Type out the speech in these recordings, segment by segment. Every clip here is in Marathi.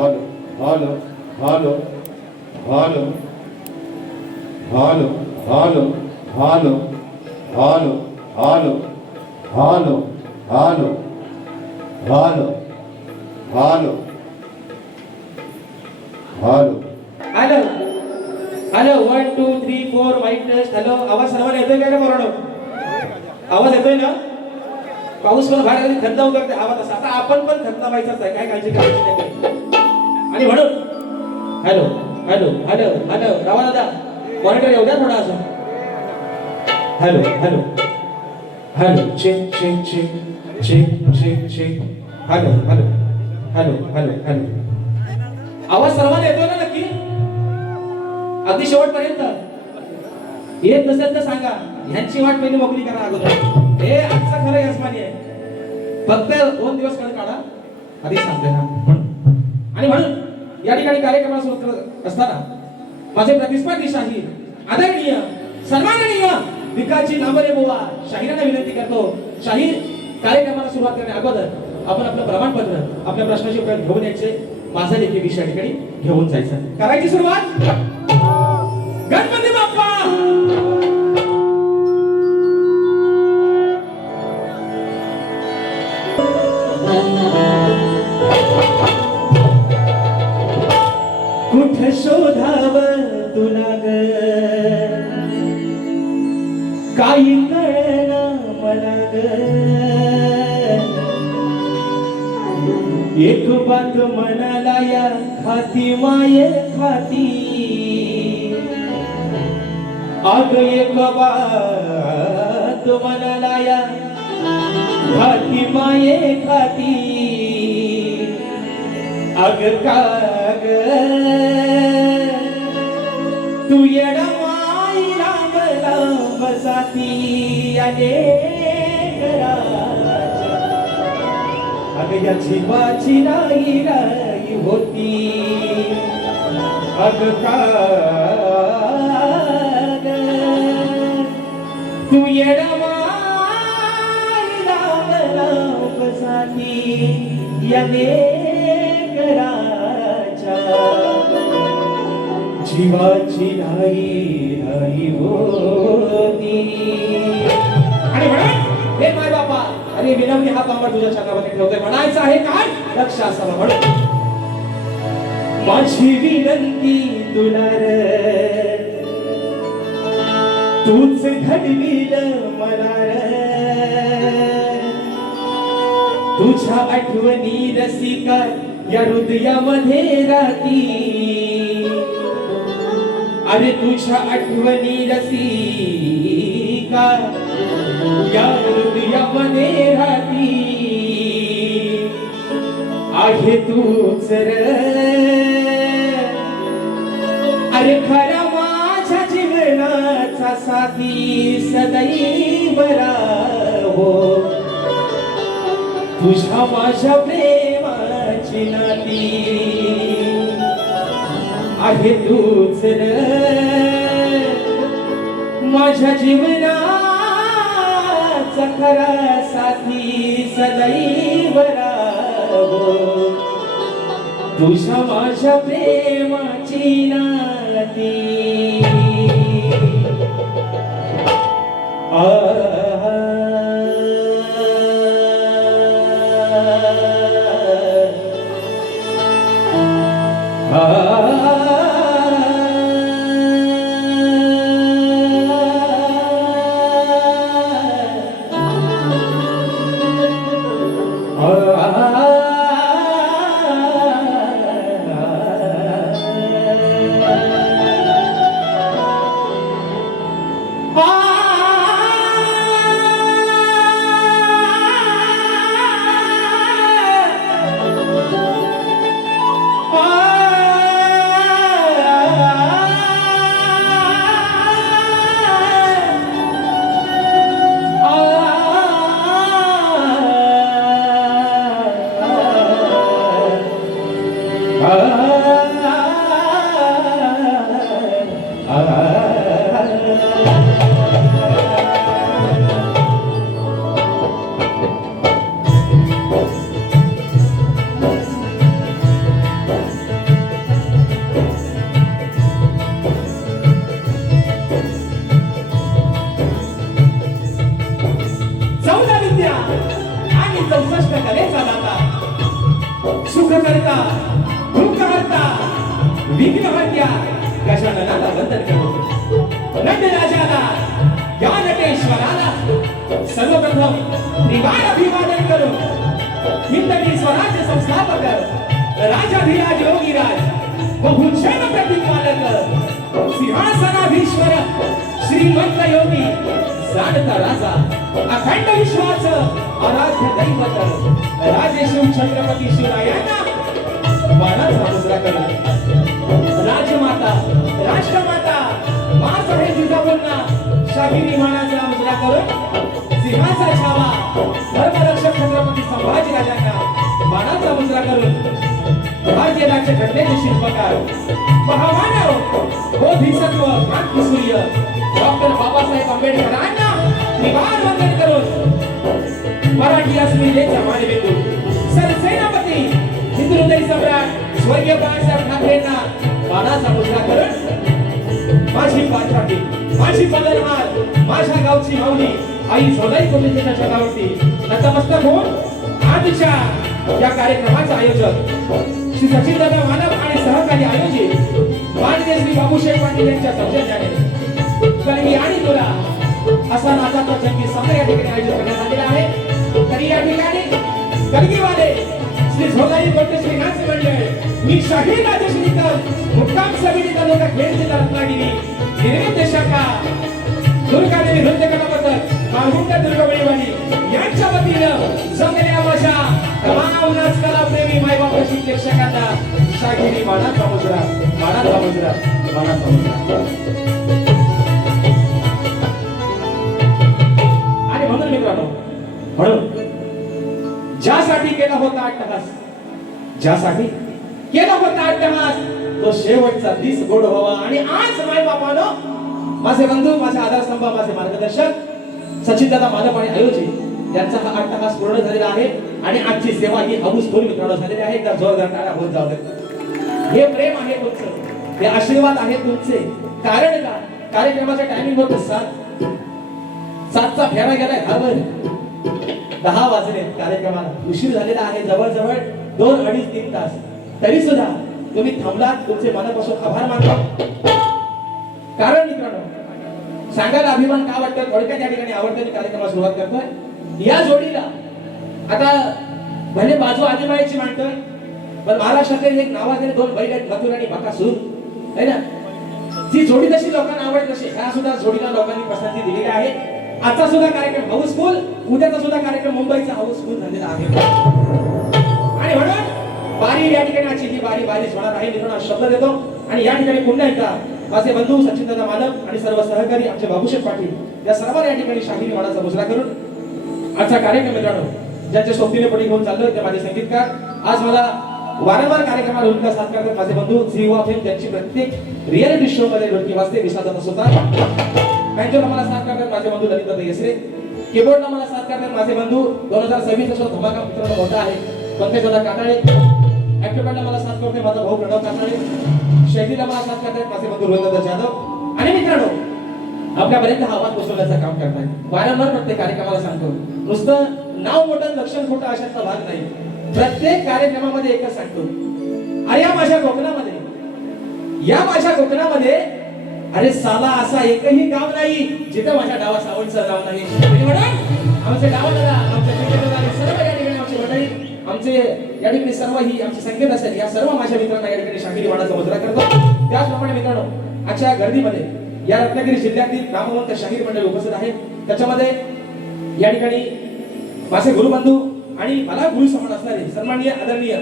halo, halo, halo, halo, halo, halo, halo, halo, halo, halo, halo, halo, halo. Hello hello 1 2 3 4 mic test. Hello, आवाज सर्वांना येतोय काय रे पोरांनो? आवाज येतोय ना? पाऊस पण बाहेर आली, थंड उतरते आवाज असा. आता आपण पण थंड व्हायचाच आहे, काय काळजी करायची नाही. आणि म्हणून हॅलो हॅलो हॅलो हॅलो रावा दादा मॉनिटर येऊ द्या थोडा असं. Hello hello hello check check check check check check. Hello hello hello hello hello. आवाज सर्वांना येतोय ना नक्की? अगदी शेवटपर्यंत. येत नसेल तर सांगा, ह्यांची वाट पहिली मोकळी करा अगोदर. हे आजचं खरं यजमानी आहे. फक्त 2 दिवस काळ काढा, आधीच सांगते ना. आणि म्हणून या ठिकाणी कार्यक्रमाला सुरू करत असताना माझे प्रतिस्पर्धी शाहीर आदरणीय सन्माननीय विकासजी लांबरे बुवा शाहिरांना विनंती करतो, शाहीर कार्यक्रमाला सुरुवात करण्या अगोदर आपण आपलं प्रमाणपत्र, आपल्या प्रश्नाचे उत्तर घेऊन यायचे. माझा देखील विषय ठिकाणी घेऊन जायचं. करायची सुरुवात. गणपती बाप्पा. कुठं शोधावं तुला ग, काही कळना मला ग. एक बात मनाला या खाती माये खाती, अग एक बात मनाला या खाती माये खाती. अग काग तू येडा माई लांब लांब जाती अनेक राजा. अग या जीवाची राई राई होती. अग काग तू येडा माई लांब लांब जाती अनेक राजा. जीवाची राई राई होती. आणि म्हणा हे माय बापा, अरे विनवणी हा पांबड तुझ्या छातावरती ठेवतोय. म्हणायचं आहे काय? लक्ष असावं. म्हणून माझी विनंती तुला रे, तूच घडवील मला रे. तुझ्या आठवणी रसिका या हृदयामध्ये राहती. अरे तुझ्या आठवणी रसिका या हृदयामध्ये राहती. आहे तूच रे, अरे खरा माझ्या जीवनाचा साथी सदैव राहो. तुझ्या माझ्या प्रेमाची नाती आहे तूच रे. माझ्या जीवनाचा खरा साथी सदैव राहो. तुझ्या माझ्या प्रेमाची नाती. विघ्नहर्त्या गजाननाला वंदन करू. नटराजाला या नटेश्वराला सर्वप्रथम त्रिवार अभिवादन करू. हिंदवी स्वराज्य संस्थापक राजाधिराज योगीराज व भूषण प्रतिपालक सिंहासनाधीश्वर श्रीमंत योगी जाणता राजा अखंड विश्वास आराध्य दैवत राजेश्वर छत्रपती शिवरायांना मानाचा मुजरा करू. राजमाता राष्ट्रमाता मा साहेब जिजाऊंना शाहिरी मानाचा मुजरा करून सिंहाचा छावा धर्मरक्षक छत्रपती संभाजी राजांना मानाचा मुजरा करून भारतीय राज्य घटनेचे शिल्पकार महामानव बोधिसत्व क्रांतीसूर्य डॉक्टर बाबासाहेब आंबेडकरांना त्रिवार वंदन करून मराठी अस्मितेचा मानबिंदू सरसेनापती हिंदुहृदय सम्राट स्वर्गीय बाळासाहेब ठाकरेंना मानाचा मुजरा करून माझी पाठराखी माझी पदरमार माझ्या गावची माऊली आई सोलाई कोटेच्या छतावरती नतमस्तक होऊन आजच्या या कार्यक्रमाचे आयोजक श्री सचिनदादा मानव आणि सहकारी आयोजित माननीय श्री बाबूसाहेब पाटील यांच्या सौजन्याने कलगी आणि तुला असा नाचाचा जंगी संग्रह या ठिकाणी आयोजित करण्यात आलेला आहे. तरी या ठिकाणी कलगीवाले श्री झोलाई कोटे श्री नाच मंडळ मी शाहीर राजश्रीकर मुक्काम समिती तालुका खेड जिल्हा रत्नागिरी निर्मित शाखा दुर्गादेवी नृत्य कला पथक मालगुंड दुर्गाबळीवाडी यांच्या वतीनं जमलेल्या माझ्या तमाम नाच कला प्रेमी मायबापाशी प्रेक्षकांना शाहिरी मानाचा मुजरा मानाचा मुजरा मानाचा मुजरा. आणि म्हणून मित्रांनो म्हणून ज्यासाठी केला होता अट्टहास ज्यासाठी केला होता अट्टहास तो शेवटचा दिस गोड व्हावा. आणि आज मायबापानं माझे बंधू माझे आधारस्तंभ माझे मार्गदर्शक सचिनदादा मानव आणि आयोजित यांचा हा अट्टहास पूर्ण झालेला आहे. आणि आजची सेवा ही हाऊसफुल मित्रांनो झालेली आहे. तर जोरदार टाळ्या होत जाऊ देत. हे प्रेम आहे तुमचं हे आशीर्वाद आहे तुमचे. कारण का कार्यक्रमाचा टायमिंग होत 7चा फेरा गेलाय 10 वाजले. कार्यक्रमाला उशीर झालेला आहे जवळजवळ 2-2.5-3 तास. तरी सुद्धा तुम्ही थांबलात तुमचे मनापासून आभार मानतो. कारण मित्रांनो सांगायला अभिमान का वाटतं थोडक्यात या ठिकाणी आवडत्या कार्यक्रमाला सुरुवात करतोय. या जोडीला आता भले बाजू आदिमाळीची मांडतोय पण महाराष्ट्रातील एक नावाजलेले 2 बैल आहेत मथुर आणि बकासूर है ना. जी जोडी तशी लोकांना आवडत तशी ह्या सुद्धा जोडीला लोकांनी पसंती दिलेली आहे. आजचा सुद्धा कार्यक्रम हाऊसफुल उद्याचा सुद्धा कार्यक्रम मुंबईचा हाऊसफुल झालेला आहे. आणि म्हणून बारी या ठिकाणी आजची ही बारीच होणार आहे मित्रांनो शब्द देतो. आणि या ठिकाणी पुन्हा एकदा माझे बंधू सचिनदादा मानव आणि सर्व सहकारी आमचे बाबूसाहेब पाटील या सर्वांना या ठिकाणी शाहिरी मानाचा मुजरा करून आजचा कार्यक्रम मित्रांनो ज्यांच्या सोबतीने पुढे घेऊन चाललोय ते माझे संगीतकार. आज मला वारंवार कार्यक्रमाला भूमिका साथ करतात माझे बंधू झीवा फेम ज्यांची प्रत्येक रियालिटी शो मध्ये ढोलकी वाजते विसाचा होता. बँजोला मला साथ करतात माझे बंधू ललित येसरे. कीबोर्डला मला साथ करतात माझे बंधू 2026 चा धमाका मित्रांनो मोठा आहे पंकजदादा काटाळे. ऍक्टिव्हला मला साथ करते माझा भाऊ प्रणव काटाळे. शैलीला मला साथ करतात माझे बंधू रोहितदादा जाधव. आणि मित्रांनो आपल्यापर्यंत हा आवाज पोहोचवण्याचं काम करताय. वारंवार प्रत्येक कार्यक्रमाला सांगतो नुसतं नाव मोठं लक्षण खोटं अशातला भाग नाही. प्रत्येक कार्यक्रमामध्ये एकच सांगतो अरे या माझ्या कोकणामध्ये अरे साला असा एकही गाव नाही जिथे माझ्या डावा सावंतचं नाव नाही. म्हणून आमचे डावाला आमच्या सर्व या ठिकाणी आमची मंडळी आमचे या ठिकाणी सर्व ही आमची संकेत असेल या सर्व माझ्या मित्रांना या ठिकाणी शाहिरी वाणाचा मुजरा करतो. त्याचप्रमाणे मित्रांनो आजच्या गर्दीमध्ये या रत्नागिरी जिल्ह्यातील नामवंत शाहीर मंडळी उपस्थित आहेत. त्याच्यामध्ये या ठिकाणी माझे गुरुबंधू आणि मला गुरु समान असणारे सन्माननीय आदरणीय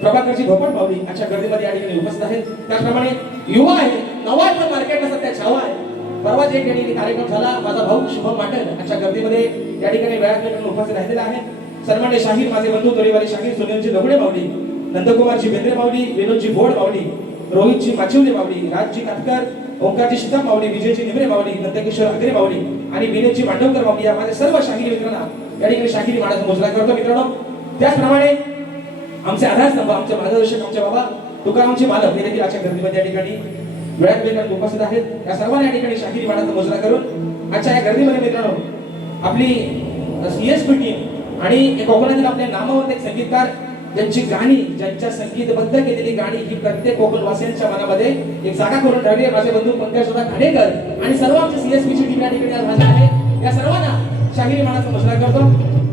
प्रभाकरजी भोपट भावडी अशा गर्दीमध्ये या ठिकाणी उपस्थित आहेत. त्याचप्रमाणे युवा आहे नवा पण मार्केटला सध्या छावा आहे. परवाच एक ठिकाणी कार्यक्रम झाला माझा भाऊ शुभम मांडल अशा गर्दीमध्ये या ठिकाणी वेळात उपस्थित राहिलेला आहे. सन्माननीय शाहीर माझे बंधू तोरीवाली शाहीर सुनीलजी लवडे मावडी नंदकुमारजी बेंद्रे मावडी विनोदजी भोड मावडी रोहितजी माचिवले मावडी राजजी कातकर ओंकारजी शिताप मावडी विजयजी निमरे मावडी नंदकिशोर अग्रे मावडी आणि विनोदजी मांडवकर मावडी या माझ्या सर्व शाहिरी मित्रांना या ठिकाणी शाहिरी मानाचा मुजरा करतो मित्रांनो. त्याचप्रमाणे आमचे आधारस्तंभ आमचे मार्गदर्शक आमचे बाबा तुकारामजी मालक हे देखील आजच्या गर्दीमध्ये या ठिकाणी वेळात वेळात उपस्थित आहेत. या सर्वांना या ठिकाणी शाहिरी मानाचा मुजरा करून आजच्या या गर्दीमध्ये मित्रांनो आपली सीएसपी टीम आणि कोकणातील आपले नामवंत एक संगीतकार ज्यांची गाणी, ज्यांच्या संगीतबद्ध केलेली गाणी ही प्रत्येक कोकणवासियांच्या मनामध्ये एक जागा करून ठेवली आहे. माझे बंधू पंकज सुद्धा खाडेकर आणि सर्व आमचे सीएसपीची टीम या ठिकाणी आज हजर आहे. या सर्वांना शाहिरी मानाचा मुजरा करतो.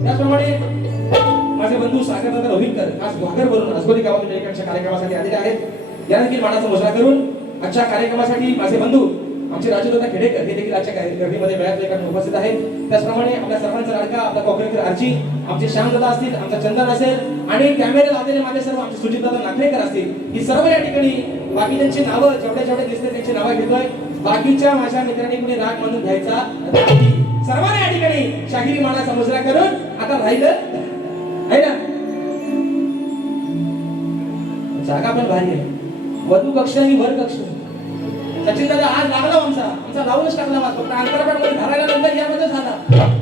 त्याचप्रमाणे माझे बंधू सागरदादा रोहितकर आज वाघरवरून असगोली गावातून एकांच्या कार्यक्रमासाठी आलेले आहेत. या देखील मानाचा मुजरा करून आजच्या कार्यक्रमासाठी माझे बंधू आमचे राजूदादा खेडेकर हे देखील आजच्या गर्दीमध्ये वेळात एका उपस्थित आहेत. त्याचप्रमाणे आपल्या सर्वांचा लाडका आपला कोकणकर आरची, आमचे श्यामदादा असतील, आमचा चंदन असेल आणि कॅमेरे लावलेले माझे सर्व आमचे सुजितदादा नागरेकर असतील. ही सर्व या ठिकाणी बाकी त्यांची नावं जेवढे जेवढे दिसते त्यांची नावं घेतोय. बाकीच्या माझ्या मित्रांनी कुणी राग मानून घ्यायचा नाही. सर्वांनी या ठिकाणी शाहिरी मानाचा मुजरा करून आता राहिलं आहे ना, जागा पण भारी आहे. वधू कक्ष आणि वर कक्ष. सचिन दादा आज लागला आमचा लावूनच टाकला वाद. फक्त अंतराळामध्ये धरायला नंतर यामध्ये झाला.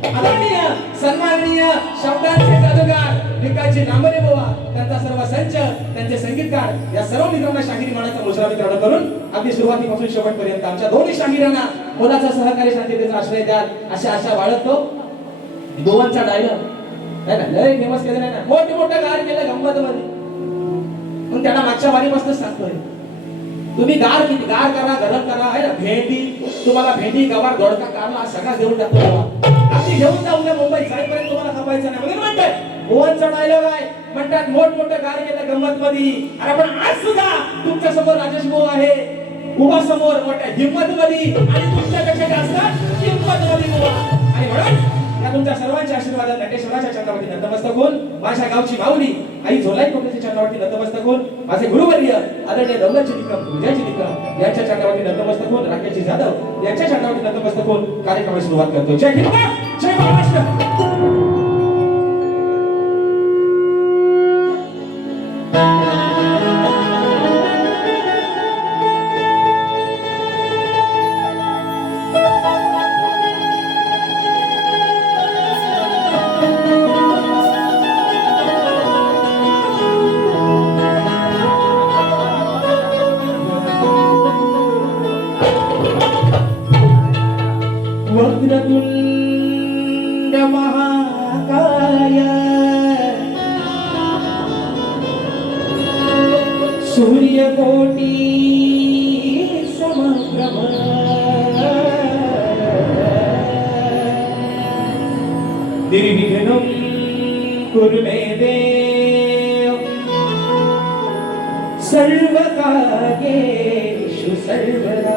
आदरणीय सन्माननीय शब्दांचे जादूगार विकासजी नांबरे बुवा, त्यांचा सर्व संच, त्यांचे संगीतकार या सर्व मित्रांना शाहिरी मानाचा मुजरा वितरण करून अगदी सुरुवातीपासून शेवटपर्यंत आमच्या दोन्ही शाहिरांना मोलाचा सहकार्य शांततेचा आश्रय द्याल अशा आशा बाळगतो. दोवांचा डायलॉग नाही ना, लय फेमस केलं नाही ना, मोठं गार केलं गंमत मध्ये. पण त्यांना मागच्या वारीपासून सांगतोय तुम्ही गार करा, गरम करा आहे ना. भेंडी तुम्हाला भेंडी, गवार, दोडका, कारला सगळा देऊन टाकतो बाबा. अगदी घेऊन जाऊ द्या, मुंबई जाईपर्यंत तुम्हाला खपायचं नाही म्हणून म्हणतात. ओव्हनचा डायलॉग आहे, म्हणतात मोठं गार केलं गंमत मध्ये. अरे पण आज सुद्धा तुमच्या समोर राजेश भाऊ आहे उभा समोर मोठ्या हिंमत मध्ये आणि तुमच्यापेक्षा जास्त हिंमत मध्ये उभा. आणि म्हणून या तुमच्या सर्वांच्या आशीर्वादात नटेश्वराच्या चरणावरती नतमस्तक होऊन, माझ्या गावची माऊली आई झोलाई कोटेच्या चरणावरती नतमस्तक होऊन, माझे गुरुवर्य आदरणीय दौलतजी निकम, विजयजी निकम यांच्या चरणावरती नतमस्तक होऊन, राकेशजी जाधव यांच्या चरणावरती नतमस्तक होऊन कार्यक्रमाची सुरुवात करतो. जय हिंद, जय महाराष्ट्र. वक्रतुंड महाकाय सूर्यकोटी समप्रभ निर्विघ्नं कुरु मे देव सर्वकार्येषु सर्वदा.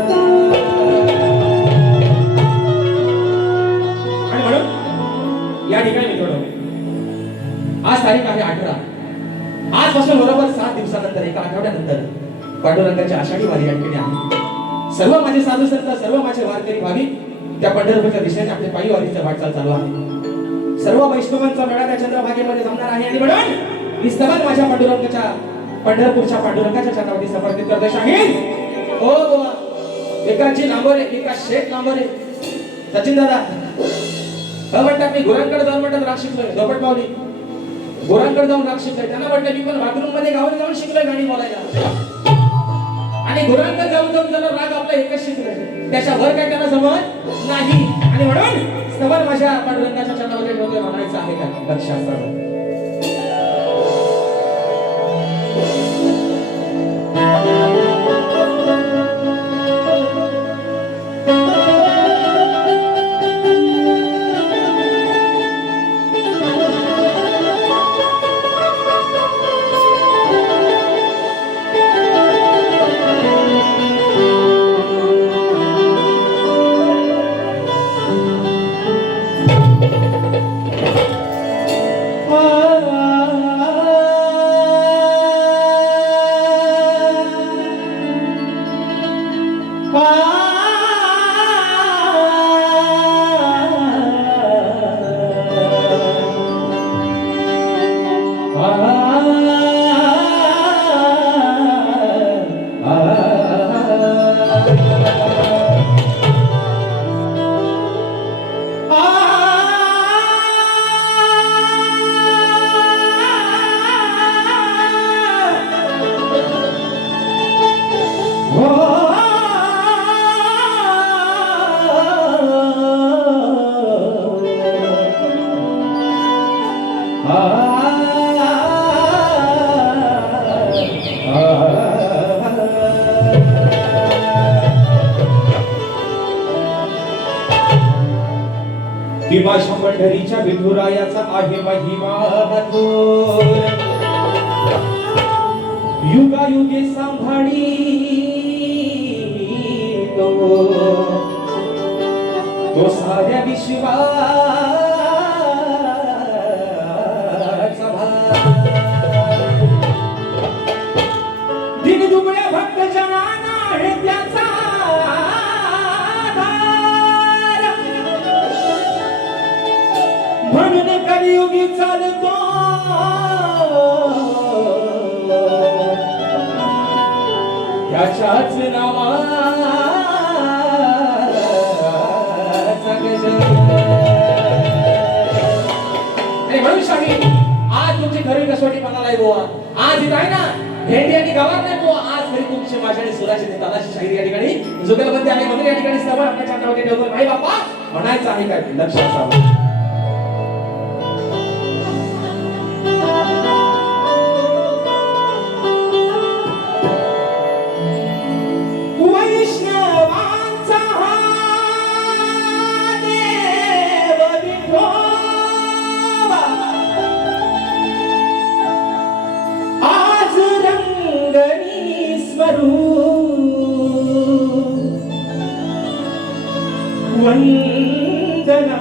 या ठिकाणी मित्रांनो आज तारीख आहे 18. आजपासून बरोबर 7 दिवसानंतर, एका आठवड्यानंतर पांडुरंगाची आषाढी वारी या ठिकाणी आहे. सर्व माझे साधू संत, सर्व माझे वारकरी भाविक त्या पंढरपूरच्या दिशेने आपल्या पायी वारीचा वाटचाल चालू आहे. सर्व वैष्णवांचा मेळा त्या चंद्रभागेमध्ये जमणार आहे. आणि म्हणून ही स्तवन माझ्या पांडुरंगाच्या पंढरपूरच्या पांडुरंगाच्या चरणावरती समर्पित करतो. शाहीर ओ बाबा विकासजी लांबोरे, विकास शेठ लांबोरे, सचिन दादा म्हणतात मी गुरांकडे जाऊन म्हणतात राग शिकलोय. झोपट पावली गुरांकडे जाऊन राग शिकलोय. त्यांना म्हटलं मी पण बाथरूम मध्ये गावात जाऊन शिकलोय गाणी बोलायला. आणि गुरांकडे जाऊन जाऊन त्याला राग आपला एकच शिकलोय, त्याच्यावर काय त्यांना जमत नाही. आणि म्हणून स्तवन माझ्या पांडुरंगाच्या चरणामध्ये ठेवतोय. म्हणायचं आहे का लक्षात भीमाशा पंढरीच्या विठुरायाचा आहे महिमा थोर. युगायुगे सांभाळी तो साऱ्या विश्वाचा भार. दिन दुबळ्या भक्त जनाना आहे त्याचा आधार. म्हणून कलियुगी चालतो त्याच्याच नावाचा गजर. आणि म्हणून शाही आज तुमची खरी कसोटी पणाला आहे बुवा. आज इथं आहे ना भेंडी आणि गवार नाही बुवा. आज खरी तुमची माझ्या आणि सुराची तालाची शाहिरी या ठिकाणी जुगलबंदी आहे म्हणून या ठिकाणी स्थळ आपल्या छातावरती ठेवतो. भाई बाप्पा म्हणायचं आहे काय लक्ष असावं. वैष्णवांचा हा देव विठोबा आज रंगनी स्वरूप वंदना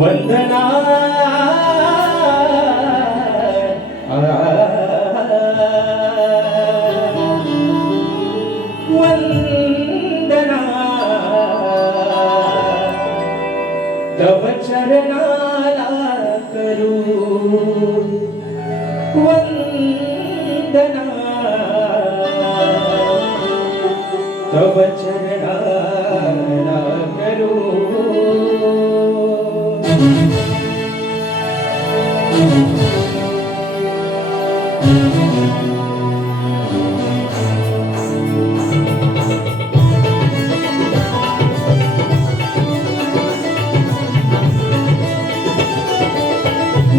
वंदना वंदना तव चरणाला करू वंदना तव चरणाला करू.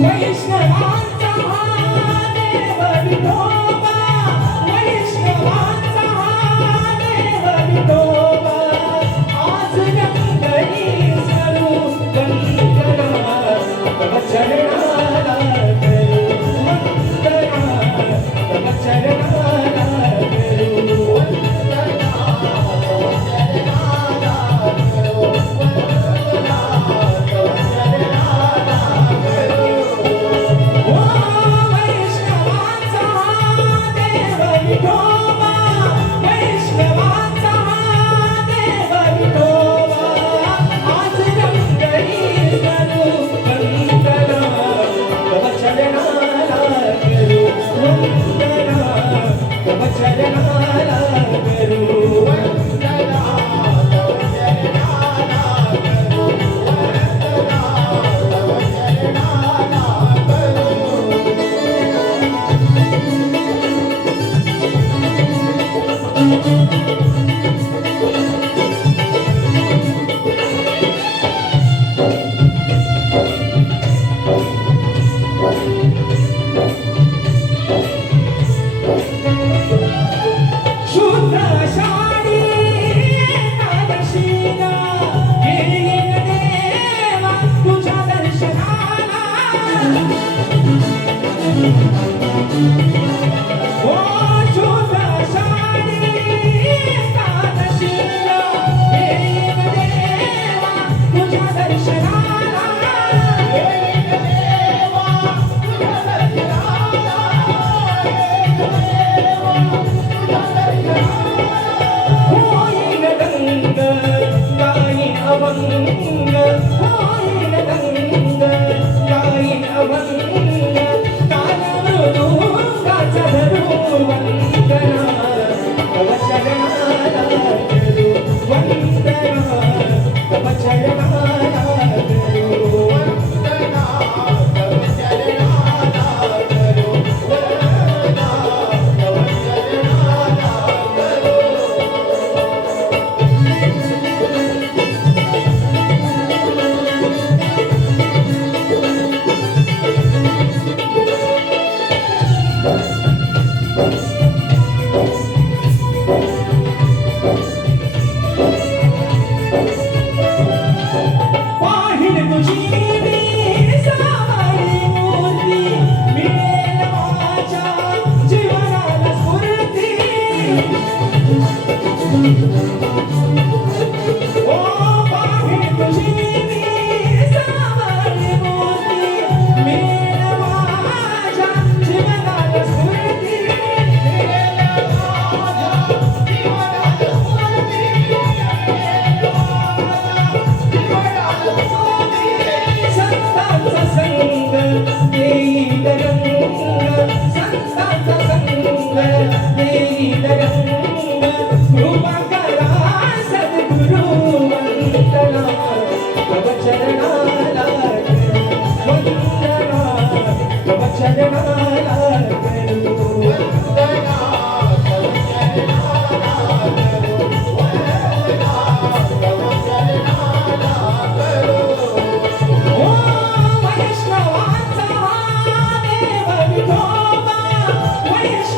वैष्णवांचा हा देव विठोबा वैष्णवांचा हा देव विठोबा आज रंगनी स्वरूप वंदना तव चरणाला करू वंदना तव चरणाला करू वंदना तव चरणाला करू वंदना तव चरणाला करू. वैष्णवांचा देव विठोबा वैष्णवांचा देव विठोबा आज रंगनी स्वरूप वंदना तव चरणाला करू वंदना तव चरणाला करू वंदना तव चरणाला करू वंदना तव चरणाला करू. शुद्ध आषाढी एकादशीला येईन देवा तुझ्या दर्शनाला. ओ शुद्ध आषाढी एकादशीला येईन देवा तुझ्या दर्शनाला. येईन देवा तुझ्या दर्शनाला. होईन गंग गाईन अभंग होईन गंग गाईन अभंग कान मृदुंगाचा धरू वंदना तव चरणाला करू वंदना तव चरणाला करू वंदना तव चरणाला करू वंदना तव चरणाला करू.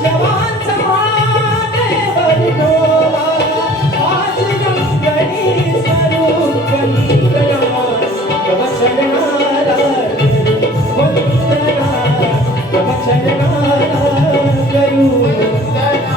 वैष्णवांचा देव विठोबा आज गंगणी स्वरूप वंदना तव चरणाला वंदना तव चरणाला करू वंदना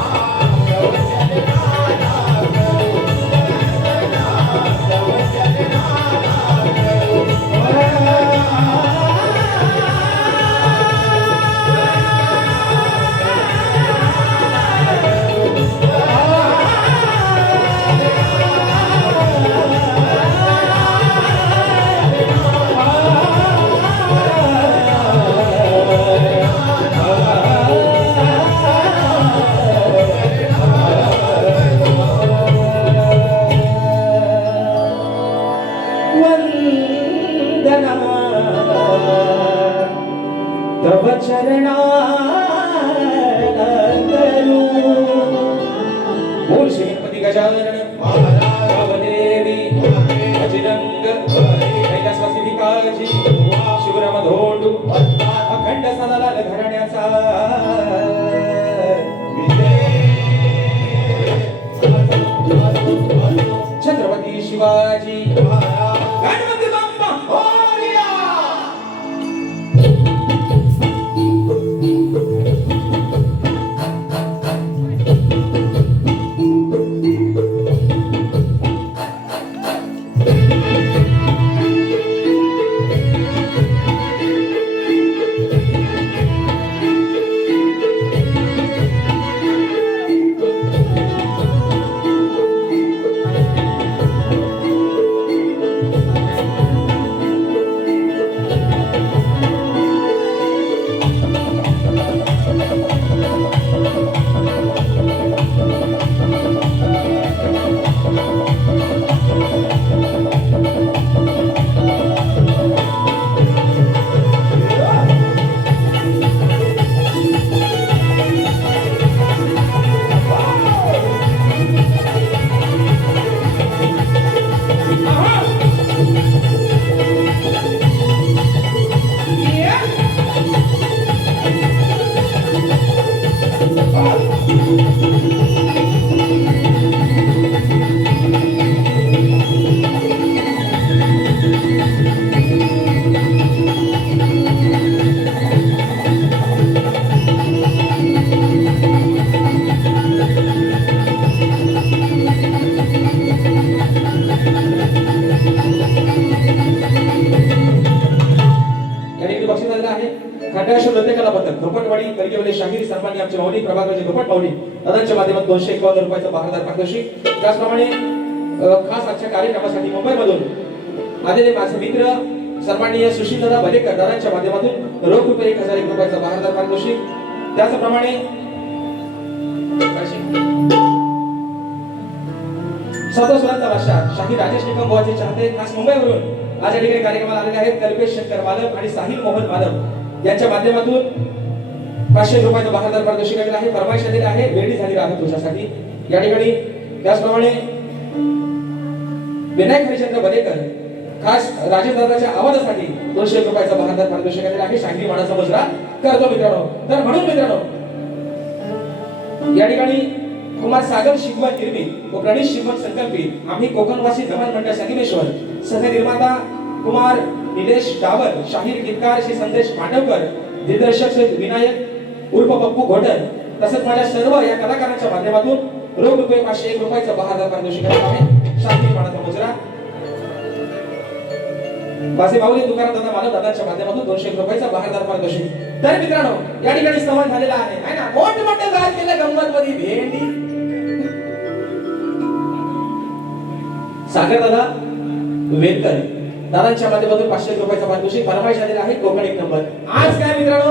तव चरणाला करू बोल श्री गणपती गजानन महाराज अजिरंग कैलासवासी काळजी शिवराम धोंडू अखंड सदालाल घराण्याचा छत्रपती शिवाजी गणपती बाप्पा मोरया. खड्याशी प्रत्येकाला पद्धत धोपटवाडी कलगीवले शाहीर सन्माननीय आमचे माऊली प्रभाकरचे धोपट माऊली दादांच्या माध्यमातून 251 रुपयाचा बहारदार पारितोषिक. त्याचप्रमाणे खास आजच्या कार्यक्रमासाठी मुंबईमधून आलेले माझे मित्र सन्माननीय सुशीलदादा भलेकर दादांच्या माध्यमातून रोख रुपये 1001 रुपयाचा बहारदार पारितोषिक. त्याचप्रमाणे सतोस्वरांचा बादशाह शाहीर राजेश निकम बुवाचे चाहते खास मुंबईवरून आज या ठिकाणी कार्यक्रमाला आलेले आहेत कल्पेश शंकर मालक आणि साहिल मोहन मालक यांच्या माध्यमातून 500 रुपयाचा बहारदार पारितोषिक आलेला आहे. फरमाईश आलेली आहे वेळी झाली राहत तुझ्यासाठी या ठिकाणी. त्याचप्रमाणे विनायक हरिचंद्र बलेकर खास राजेश दादाच्या आवाजासाठी 200 रुपयाचा बहारदार पारितोषिक आलेला आहे. शाहीर मानाचा मुजरा करतो मित्रांनो. तर म्हणून मित्रांनो या ठिकाणी कुमार सागर शिकवण निर्मित व प्रणीत शिकवण संकल्पित आम्ही कोकणवासी धमन मंडळ संगमेश्वर सह निर्माता कुमार निलेश डावर, शाहीर गीतकार श्री संदेश पांडवकर, दिग्दर्शक श्री विनायक उर्फ पप्पू घोटर तसंच माझ्या सर्व या कलाकारांच्या माध्यमातून रोख रुपये 501 रुपयाचा बहारदार पारितोषिक आहे. शाहीर मानाचा मुजरा बासे माऊली तुकाराम दादा मालक दादांच्या माध्यमातून 200 रुपयाचा बहारदार पारितोषिक. तर मित्रांनो या ठिकाणी संवाद झालेला आहे ना. मोठमोठे गार केले गंमत मध्ये भेंडी सागर दादा वेलकर दादांच्या माध्यमातून 500 रुपयाचा पारितोषिक फरमाईश आलेला आहे. कोकण 1 नंबर. आज काय मित्रांनो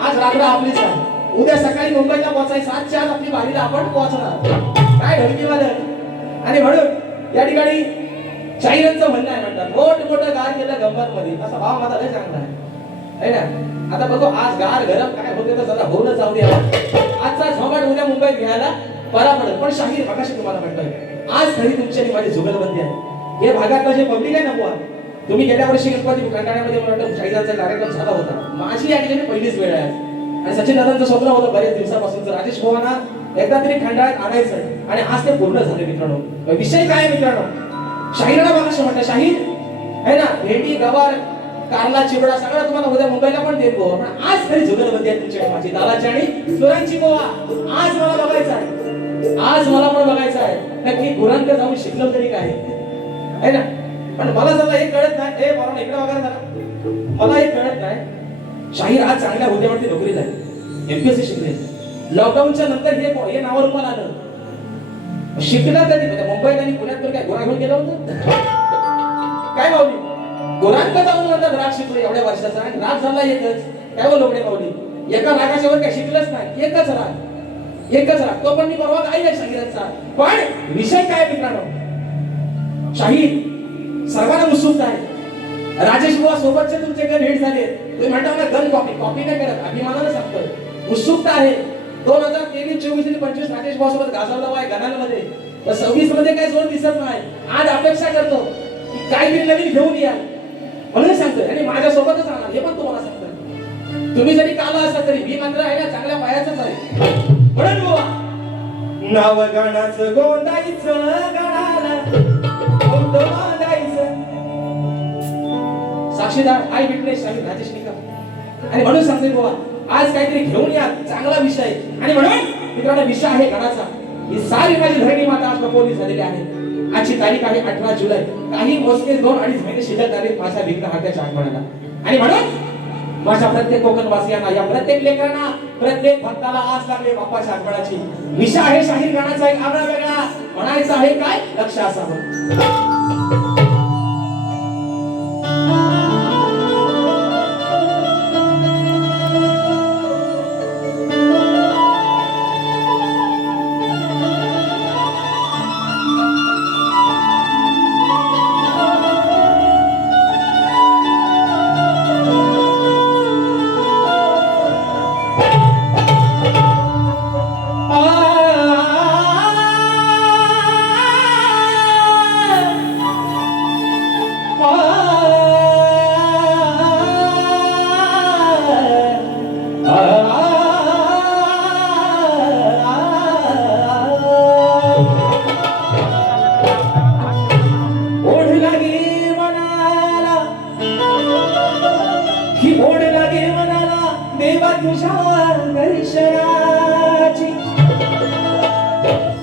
आज रात्र आपलीच आहे. उद्या सकाळी मुंबईला पोहोचायचं. आजच्या आज आपली वारीला आपण पोहोचणार काय ढळकीवादन. आणि म्हणून या ठिकाणी शाहिरांचं म्हणणं आहे म्हणतात मोठमोठं गार केलं गंमत मध्ये. असा भाव माझा लय चांगला आहे ना. आता बघू आज गार गरम काय होते तर सदा होऊन जाऊ द्या. आजचा झोमाट उद्या मुंबईत घ्यायला बरा पडेल. पण शाहीर मगाशी तुम्हाला म्हणतोय आज खरी तुमची आणि माझी जुगलबंदी आहे. हे भागातलं जे पब्लिक आहे ना बुवा, तुम्ही गेल्या वर्षी गणपती खंडाळ्यामध्ये मला वाटतं शाहिरांचा कार्यक्रम झाला होता. माझी या ठिकाणी पहिलीच वेळ आहे आणि सचिन दादांचं स्वप्न होतं बरेच दिवसापासून राजेश भावांना एकदा तरी खंडाळ्यात आणायचं आणि आज ते पूर्ण झाले मित्रांनो. विषय काय आहे मित्रांनो? शाहीराला बघा म्हटलं शाहीर है ना, भेटी गवार कारला चिवडा सगळं तुम्हाला उद्या मुंबईला पण देत गोवा, पण आज तरी जुगलबंदी आहे तुमच्या माझी दालाची आणि सुरांची गोवा. आज मला बघायचं आहे, आज मला पण बघायचं आहे नक्की गुरांकडे जाऊन शिकलो तरी काय है ना. पण मला जरा हे कळत नाही, हे मला इकडे वगैरे झाला, मला हे कळत नाही. शाहीर आज चांगल्या हुद्द्यावरती नोकरी झाली, एमपीएससी शिकले. लॉकडाऊनच्या नंतर हे नावावर मला आलं. शिकला तरी मुंबईत आणि पुण्यात तर काय गोरा घेऊन गेला होता काय माऊली? गोरांकडे जाऊन म्हणतात राग शिकलो एवढ्या वर्षाचा आणि राग झाला एकच. काय बोल लोकडे माऊली? एका रागाच्या वर काय शिकलंच नाही, एकच राग, एकच राग. तो पण मी परवा काही नाही शाहिरांचा. पण विषय काय मित्रांनो? शाहीर सर्वांना उत्सुकता आहे. राजेश बुवा सोबतचे तुमचे काही भेट झाले, तुम्ही म्हणता ना गन कॉपी, कॉपी नाही करत, अभिमानाने सांगतोय. उत्सुकता आहे. 2023, 24 आणि 25 राजेश बुवा सोबत गाजवला आहे गणांमध्ये, तर 26 मध्ये काही जोर दिसत नाही. आज अपेक्षा करतो की काहीतरी नवीन घेऊन या म्हणून सांगतोय आणि माझ्या सोबतच राहणार हे पण तुम्हाला सांगतोय. तुम्ही जरी काला असा तरी मी मात्र आहे ना चांगल्या पायाचाच आहे. म्हणून बुवा नाव गाण्याचं गोंदायचं गाण्याला गोंद बांधायचं. साक्षीदार आय विटनेस आम्ही राजेश निकम आणि म्हणून सांगतोय बुवा आज काहीतरी घेऊन या चांगला विषय. आणि म्हणून मित्रांनो विषय आहे गणाचा. ही सारी माझी धरणी माता आज प्रपोज झालेली आहे. आजची तारीख आहे 18 जुलै. काही मोजके 2-2.5 महिने शिल्लक तारीख माझ्या विघ्न हाताच्या आगमनाला. आणि म्हणून माझ्या प्रत्येक कोकणवासियांना, या प्रत्येक लेकरांना, प्रत्येक भक्ताला आस लागले बाप्पाच्या आगमनाची. विषय आहे शाहीर गाण्याचा एक आगळा वेगळा. म्हणायचं आहे काय? लक्ष असावं.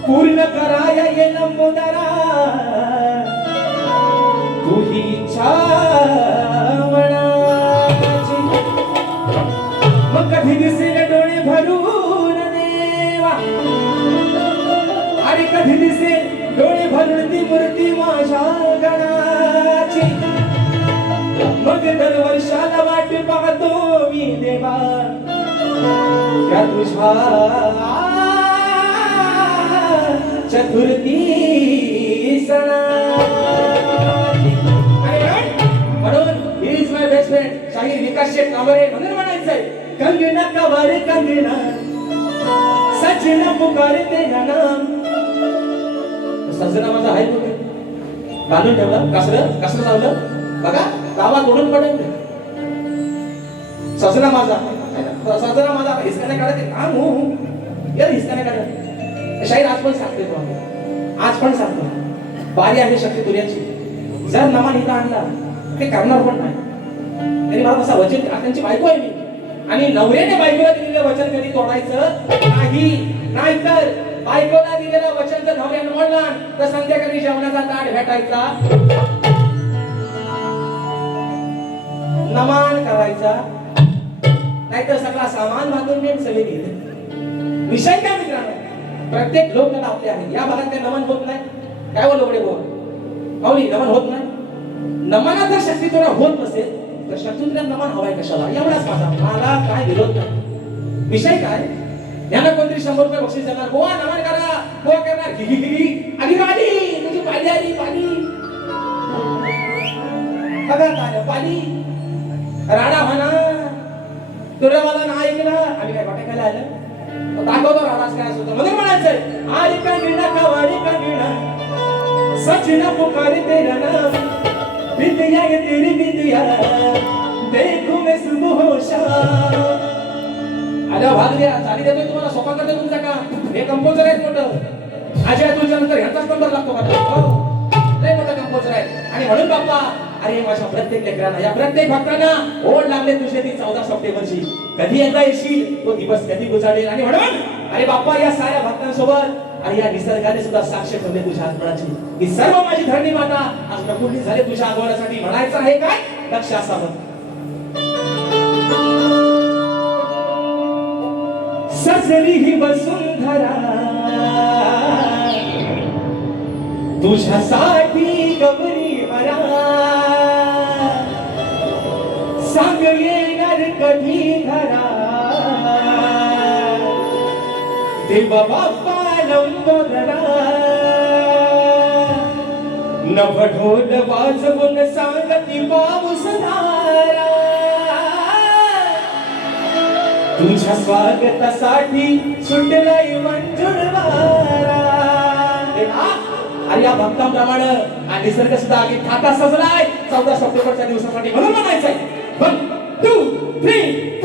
पूर्ण कराय ये नंबोदरा तुही इच्छा मनाची. मग कधी दिसेल डोळे भरून देवा, अरे कधी दिसेल डोळे भरून ती मूर्ती माझ्या गणाची. मग दरवर्षाला वाट पाहतो मी देवा त्या तुझ्या चतुर्थी सणाची. म्हणून he is my best friend शाहीर विकास शेठ कांबळे. म्हणून म्हणायचंय कंगना कवर कंगना सजना पुकारते नाम. सजना माझा आहे कुठे बांधून ठेवलं, कसरं लावलं बघा, गावात ओढून पडेल सजना माझा. सजना माझा हिसकाने काढते काम हो यार, हिसकाने काढत. शाहीर आज पण सांगते तो, आज पण सांगतो बारी आहे शक्ती तुर्याची. जर नमान इथं आणला ते करणार पण नाही. त्यांनी मला तसा वचन, त्यांची बायको आहे मी, आणि नवऱ्याने बायकोला दिलेलं वचन कधी तोडायचं नाही. नाहीतर बायकोला दिलेलं वचन जर नवऱ्यानं मोडलं तर संध्याकाळी जेवणाचा ताट भेटायचा, नमान करायचा, नाहीतर सगळा सामान बांधून नेम सगळे गेले. विषय काय मित्रांनो? प्रत्येक लोक आपले आहे. या भागात काही नमन होत नाही. काय बोल लोकडे बोल माऊली, नमन होत नाही. नमनात जर शक्ती तुला होत नसेल तर शक्ती तुला नमन हवाय कशाला? एवढाच माझा, मला काय विरोध नाही. विषय काय? यांना कोणतरी 100 रुपये बक्षीस देणार, गोवा नमन करा, गोवा करणार आणि गाडी तुझी पाणी आली, पाणी बघा काय पाणी राडा म्हणा. तुला मला नाही ऐकलं, आम्ही काय वाटे खायला आलं दाखवतो राडाच काय असतो. म्हणून म्हणायचंय आई कंगना कवाडी कंगना सजना पुकारे तेरा नाम, बिंदिया ये तेरी बिंदिया देखूं मैं सुबह शाम. आल्यावर भाग द्या चाली देतोय तुम्हाला सोपा करतोय तुमचा काम हे कंपोजर आहेत मोठं अजय तुझ्या नंतर ह्याचाच नंबर लागतो मला हो लय मोठा कंपोजर आहे आणि म्हणून बाप्पा अरे माझ्या प्रत्येक लेकरांना या प्रत्येक भक्तांना ओढ लागले तुझे ती 14 सप्टेंबरची कधी एकदा येशील तो दिवस कधी गुजारेल आणि म्हणून अरे बाप्पा या साऱ्या भक्तांसोबत आणि या निसर्गाने सुद्धा साक्ष ठेवले तुझ्या आत्मनाची की सर्व माझी धरणी माता आज प्रफुल्लित झाले तुझ्या आगमनासाठी म्हणायचं आहे काय लक्ष असावं सजली ही वसुंधरा तुझ्यासाठी गौरी हरा सांग येणार कधी घरा देवा बाप्पा लंबोदरा नभ ढोल वाजवून सांगती पाऊस धारा तुझ्या स्वागतासाठी सुटलाय मंजूर वारा अरे या भक्तांप्रमाणे हा निसर्ग सुद्धा आधी थाटा सजलाय 14 सप्टेंबरच्या दिवसासाठी म्हणून म्हणायचंय 1 2 3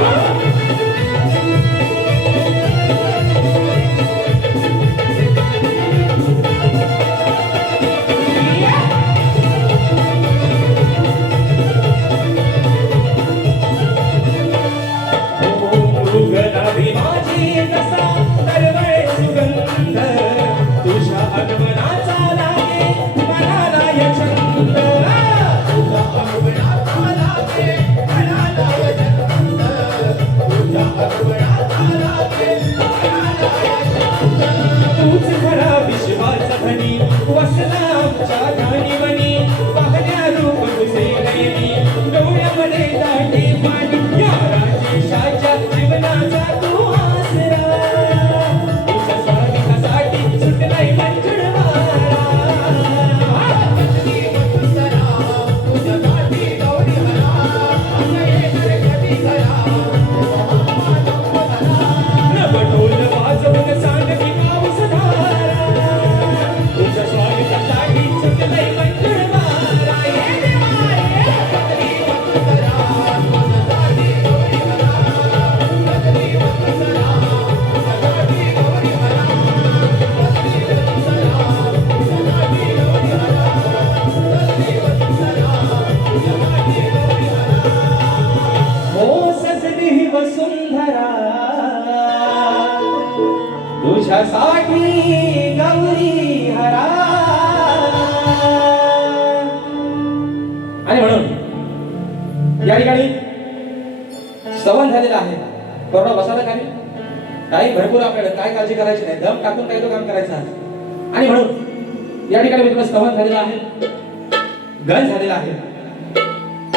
Yeah. वसुंधरा तुझ्यासाठी गौरी हरा. आणि म्हणून या ठिकाणी स्तवन झालेलं आहे. बरोबर बसायला खाली काही भरपूर आपल्याला काय काळजी करायची नाही, दम टाकून काही तो काम करायचं आहे. आणि म्हणून या ठिकाणी मित्रांनो स्तवन झालेलं आहे, गण झालेला आहे.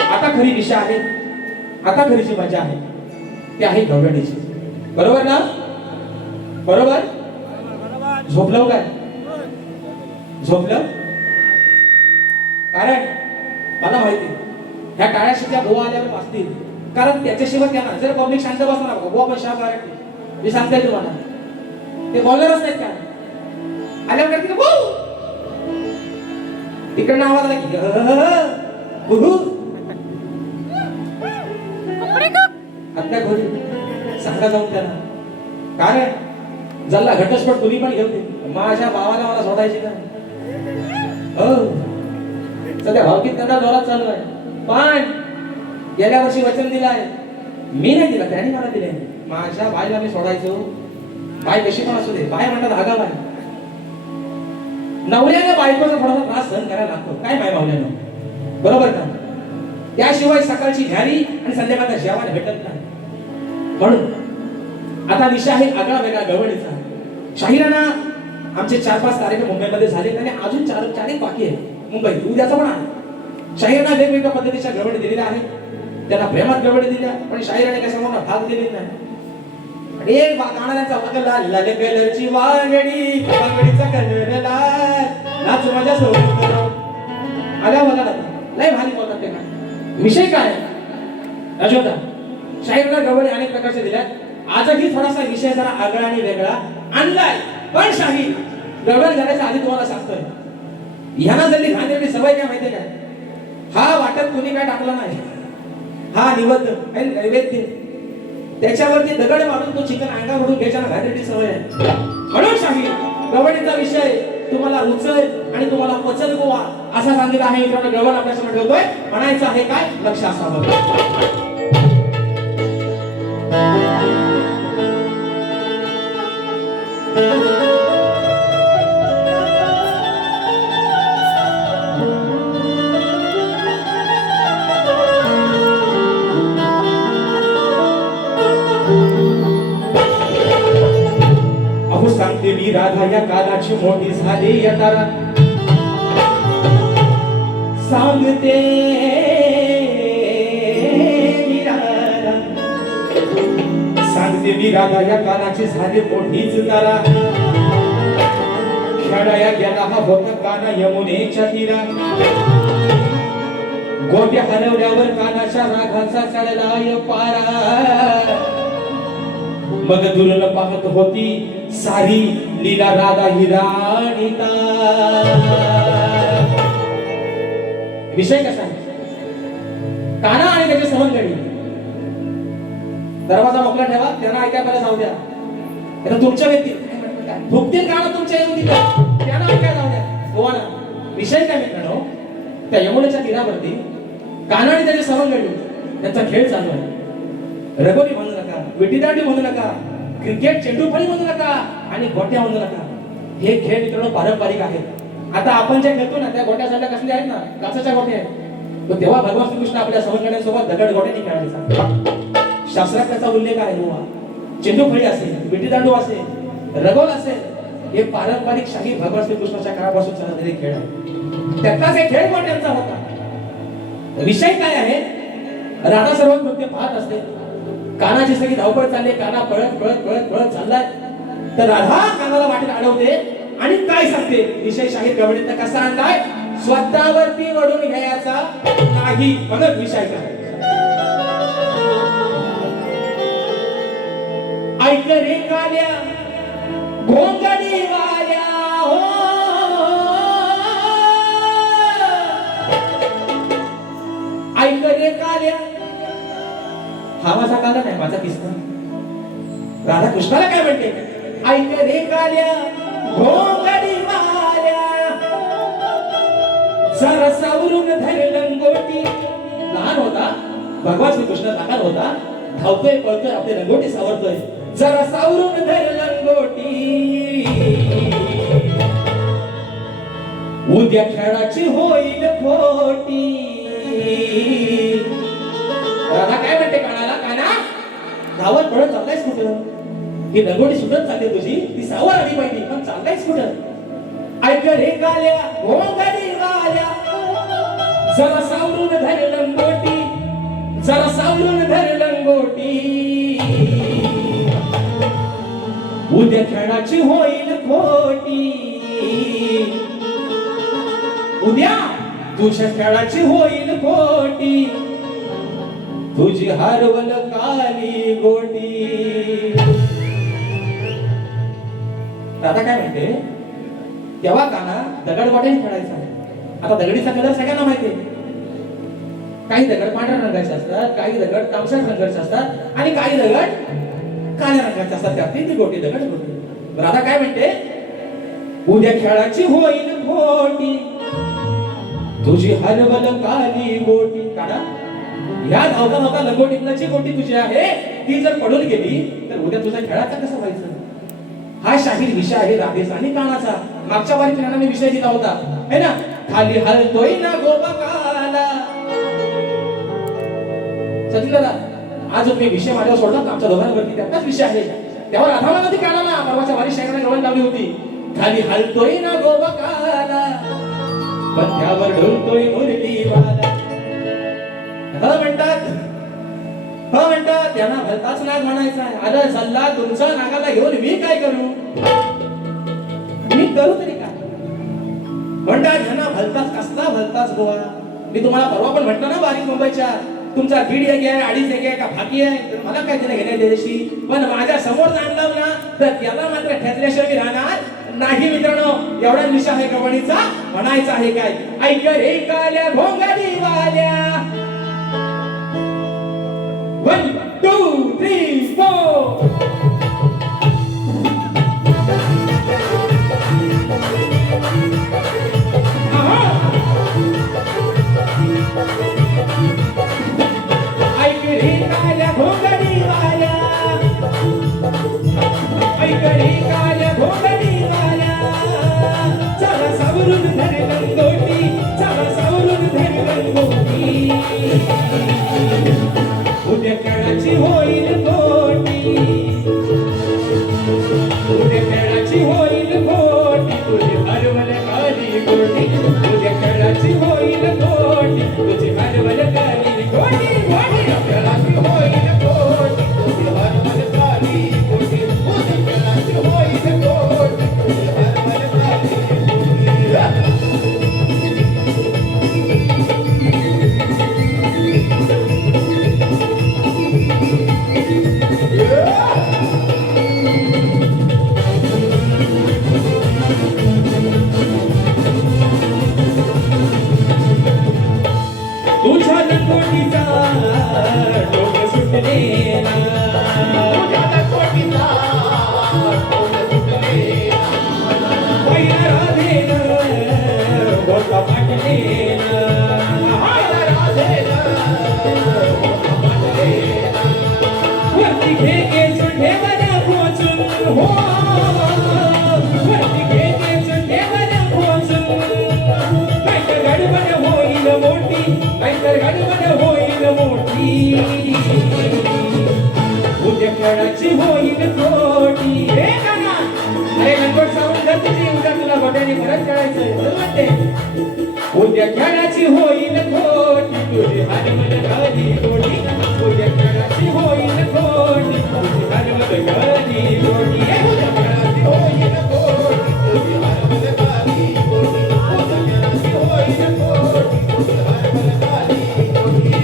आता खरी दिशा आहे, आता खरी जी मजा आहे ती आहे गवळणीची. बरोबर ना? बरोबर. झोपलं काय? झोपलं? कारण मला माहिती ह्या टाळ्या शिट्या गोवा आल्यावर वाचतील, कारण त्याच्याशिवाय त्यांना जर पब्लिक शांत बसणार गोवा पण शांत आहे. मी सांगताय तुम्हाला ते बॉलरच नाहीत का आल्यावर करतील तिकडनं आवाज आला की आत्या घरी सांगा जाऊन त्यांना. कारण जल्ला घटस्फोट तुम्ही पण घेऊन माझ्या भावाला मला सोडायची का? सध्या भावकीत त्यांना जोरात चालू आहे, पण गेल्या वर्षी वचन दिलं आहे, मी नाही दिलं त्यांनी मला दिले. माझ्या बाईला मी सोडायचो, बाई कशी पण असू दे, बाय म्हणतात आगा बाय. नवऱ्याने बायकोचा थोडासा त्रास सहन करायला लागतो, काय बाय मावल्यानं, बरोबर ना? त्याशिवाय सकाळची घ्यारी आणि संध्याकाळचा जेवण भेटत नाही. म्हणून आता विषय आहे आगळा वेगळा गवळणीचा. शाहिराना आमचे 4-5 कार्यक्रम मुंबईमध्ये झाले आणि अजून 4 बाकी आहे मुंबईत, उद्याचा पण आहे. शाहिरांना वेगवेगळ्या पद्धतीच्या गवळणी दिलेल्या आहेत, त्यांना प्रेमात गवळणी दिल्या, पण शाहिराने कशामुळे भाग दिलेली नाही. एक गाण्याचा वागला लाल कलरची वांगडी, वांगडीचा कलर लाल, नाच माझ्या सोबत आल्या बघा लय भारी बोलतात ते काय. विषय काय अजोता शाहिरांना गवळणी अनेक प्रकारचे दिल्या. आजही थोडासा विषय जरा आगळा आणि वेगळा आणलाय, पण शाहीर गवळण झाल्याच्या आधी तुम्हाला सांगतोय ह्यांना जरी घाणेरडी सवय काय माहितीये काय, हा वाटत कुणी काय टाकला नाही, हा नैवेद्य त्याच्यावरती दगड मारून तो चिकन अंगावर उडून घ्यायच्या घाणेरडी सवय आहे. म्हणून शाहीर गवळणीचा विषय तुम्हाला रुचल आणि तुम्हाला पचल गोवा असा सांगितला आहे. मित्रांनो गवळण आपल्यासमोर ठेवतोय, म्हणायचं आहे काय लक्ष असावं. अहो सांगते मी राधा या कालाची मोठी झाली या तारा, सांगते मी राधा, सांगते मी राधा या कानाची झाली मोठीच तारा. खेळाया गेला हा होता काना यमुनेच्या तीरा, गोट्या हलवल्यावर कानाच्या रागाचा चढलाय पारा. मग दुरून पाहत होती सारी लीला राधा ही राणीता. विषय कसा आहे, काना आणि त्याची सवंगडी. दरवाजा मोकळा ठेवा, त्यांना ऐकायला पहिला जाऊ द्या. आता तुमच्या व्यक्ती भुकतील गाणं तुमच्या येऊन तिथं, त्यांना ऐकायला जाऊ द्या. गोवाना विषय काय मित्रांनो, त्या यमुनेच्या तीरावरती काना आणि त्याची सवंगडी त्यांचा खेळ चालू आहे. रगोली म्हणू नका, विटीदांडी म्हणू नका, क्रिकेट चेंडूफळी म्हणू नका आणि गोट्या म्हणू नका. हे खेळ मित्रांनो पारंपरिक आहेत. आता आपण जे खेळतो ना त्या गोट्या साड्या कसल्या आहेत ना, काचाच्या गोट्या आहेत. तो तेव्हा भगवान श्रीकृष्ण आपल्या सवंगड्यांसोबत दगड गोट्याने खेळायचा. शास्त्रात त्याचा उल्लेख आहे. गोवा चेंडूफळी असेल, विटीदांडू असेल, रगोल असेल, हे पारंपरिक शाही भगवान श्रीकृष्णाच्या काळापासून चालणारे खेळ आहेत. त्यातलाच एक खेळ गोट्यांचा होता. विषय काय आहे, राधा सर्व नृत्य पाहत असते, कानाची सगळी धावपळ चालली, काना पळत पळत पळत पळत चाललाय, तर राधा कानाला वाटेत अडवते आणि काय सांगते. विषय शाहीर गवळणीत कसा आणलाय, स्वतःवरती वडून घ्यायचा नाही. म्हणत विषय काय, ऐक रे काल्या घोंगडी वाल्या हो, ऐक रे काल्या. हा माझा काला नाही, माझा किस्सा. राधा कृष्णाला काय म्हणते, ऐक रे काल्या घोंगडी वाल्या, जरा सावरून धर लंगोटी. लहान होता भगवान श्रीकृष्ण, लहान होता धावतोय पळतोय आपली रंगोटी सावरतोय जरा सावरून धर लंगोटी उद्या खेळाची होईल खोटी राधा काय म्हणते कानाला काना धावत पळत चाललायस कुठं ही रंगोटी सुटत चालली तुझी ती सावर आली पाहिजे पण चाललायस कुठं ऐक रे काल्या घोंगडी वाल्या जरा सावरून धर लंगोटी जरा सावरून धर लंगोटी उद्या खेळाची होईल खोटी उद्या तुझ्या खेळाची होईल खोटी तुझी हरवल काली गोटी दादा काय म्हणते तेव्हा काना दगडगोट्याने खेळायचा आता दगडीचा कलर सगळ्यांना माहिती आहे काही दगड पांढऱ्या रंगाचे असतात काही दगड तांबट रंगाचे असतात आणि काही दगड काळ्या रंगाचे असतात त्यातली ती गोटी दगड गोटी राधा काय म्हणते उद्या खेळाची होईल खोटी तुझी हरवल काली गोटी काढा या धावता धावता लंगोटीतला जी गोटी तुझी आहे ती जर पडून गेली तर उद्या तुझा खेळाचा कसं व्हायचं हा शाहीर विषय आहे राधेचा आणि कानाचा मागच्या वारी मी विषय दिला होता है ना खाली हलतोय ना गोपाकाला सचिन आज मी विषय माझ्यावर सोडला आमच्या दोघांवरती त्याचाच विषय आहे त्यावर राधा नदी कानाला परवाच्या वारी शाहीराने गवळण लावली होती खाली हलतोय ना गोपाकाला पथ्यावर ढोलतोय मुरलीवाला म्हणतात त्यांना भलताच नाग म्हणायचा अरे सल्ला तुमचा नागाला घेऊन मी काय करू मी करू तरी काय म्हणतात ह्यांना भलताच कसला भलताच गोवा मी तुम्हाला परवा पण म्हटलं ना बारीक मुंबईच्या तुमचा दीड एक आहे अडीच एक आहे का फाकी आहे तर मला काय तिने घेण्या त्याच्याशी पण माझ्या समोर जाणलं ना तर त्याला मात्र ठेचल्याशिवाय मी राहणार नाही मित्रांनो एवढा विषय आहे कबड्डीचा म्हणायचा आहे काय ऐक रे काल्या घोंगडी वाल्या 1 2 3 4 ऐक रे काल्या घोंगडी वाल्या ऐक रे काल्या घोंगडी वाल्या चला सावरून धर लंगोटी चला सावरून धर लंगोटी उद्या खेळाची होईल खोटी उद्या खेळाची होईल खोटी तुझी हरवल काली गोटी उद्या खेळाची होईल खोटी तुझी हरवल काली गोटी उद्या खेळाची होईल खोटी तुझी हरवल काली गोटी उद्या खेळाची होईल खोटी तुझी हरवल काली तुझ्या लंगोटीचा डोक सुटलेला तुझ्या लंगोटीचा डोक सुटलेला पहिला राधेनं गोटा पाटलेला पहिला राधेनं गोटा पाटलेला वरती घे केसून ठेवला पोचून हो वरती घे केसून ठेवला पोचून काहीतर गडबड होईल मोठी काहीतर गडबड होईल मोठी उद्या खेळाची होईल खोटी रे काना अरे लंगोट सावरून जर तुझी उद्या तुला गोट्याने परत खेळायचंय बरं वाटते उद्या खेळाची होईल खोटी तुझी हरवल काली गोटी उद्या खेळाची होईल खोटी तुझी हरवल काली गोटी उद्या खेळाची होईल खोटी तुझी हरवल काली गोटी उद्या खेळाची होईल खोटी तुझी हरवल काली गोटी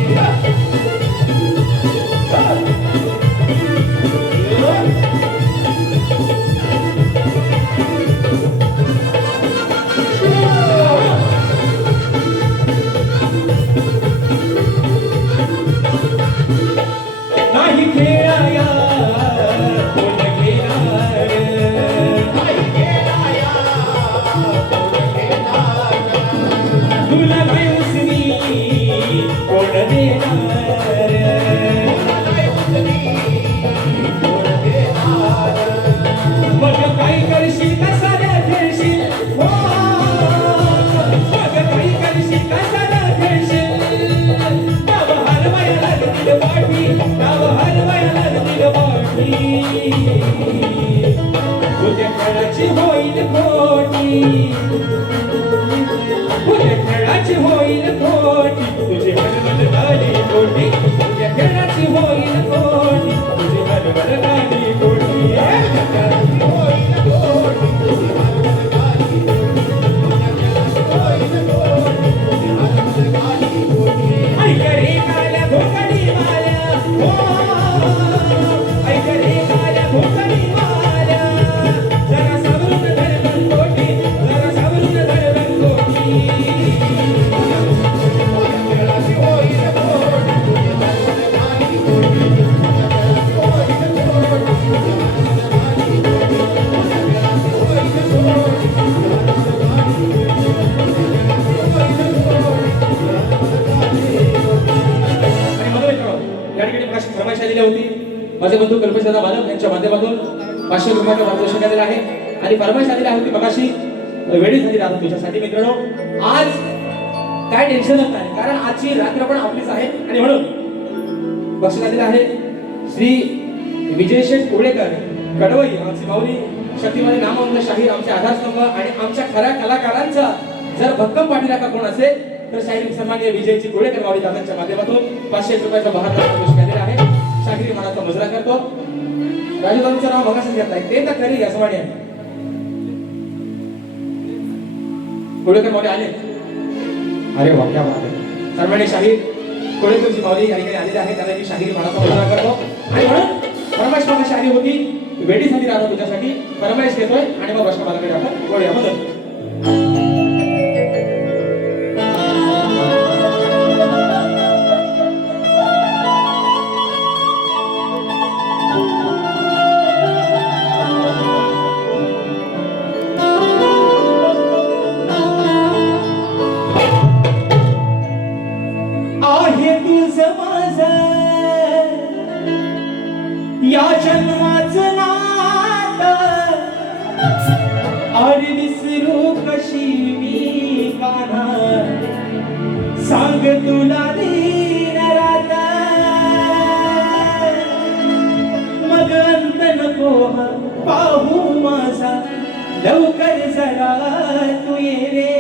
केली होती माझे बंधू कल्पेशदादा मालक यांच्या माध्यमातून 500 रुपयाचा मार्गदर्शन केलेलं आहे आणि फरमाईश आलेली आहे होती मगाशी वेळी झाली राहत तुझ्यासाठी मित्रांनो. आज काय टेन्शनच नाही कारण आजची रात्र पण आपलीच आहे आणि म्हणून बक्षीस आलेलं आहे श्री विजयशेठ कोळेकर कडवई आमची माऊली शक्तिमानी नामवंत शाहीर आमचे आधारस्तंभ आणि आमच्या खऱ्या कलाकारांचा जर भक्कम पाठीराखा कोण असेल तर शाहीर सन्माननीय विजयची कोळेकर माऊली दादांच्या माध्यमातून 500 रुपयाचा बहादर प्रवेश केलेला आहे. शाहिरी मानाचा मुजरा करतो. राजूदांचं नाव मगाशी घेतलाय ते तर खरी असवाणी आहे. कोळेकर माऊली आले. अरे वा क्या बात आहे. सन्माननीय शाहीर कोळेकरची माऊली या ठिकाणी आलेली आहे त्याला मी शाहिरी मानाचा मुजरा करतो आणि म्हणून फरमाईश माझी शाहिरी होती वेडी झाली राहतो तुझ्यासाठी फरमाईश घेतोय आणि मग प्रश्न मला आपण बोलूया मदत. या जन्माचं नातं आणि विसरू कशी मी काना सांग तुला दिन रात मग अंत नको पाहू माझा लवकर जरा तू ये रे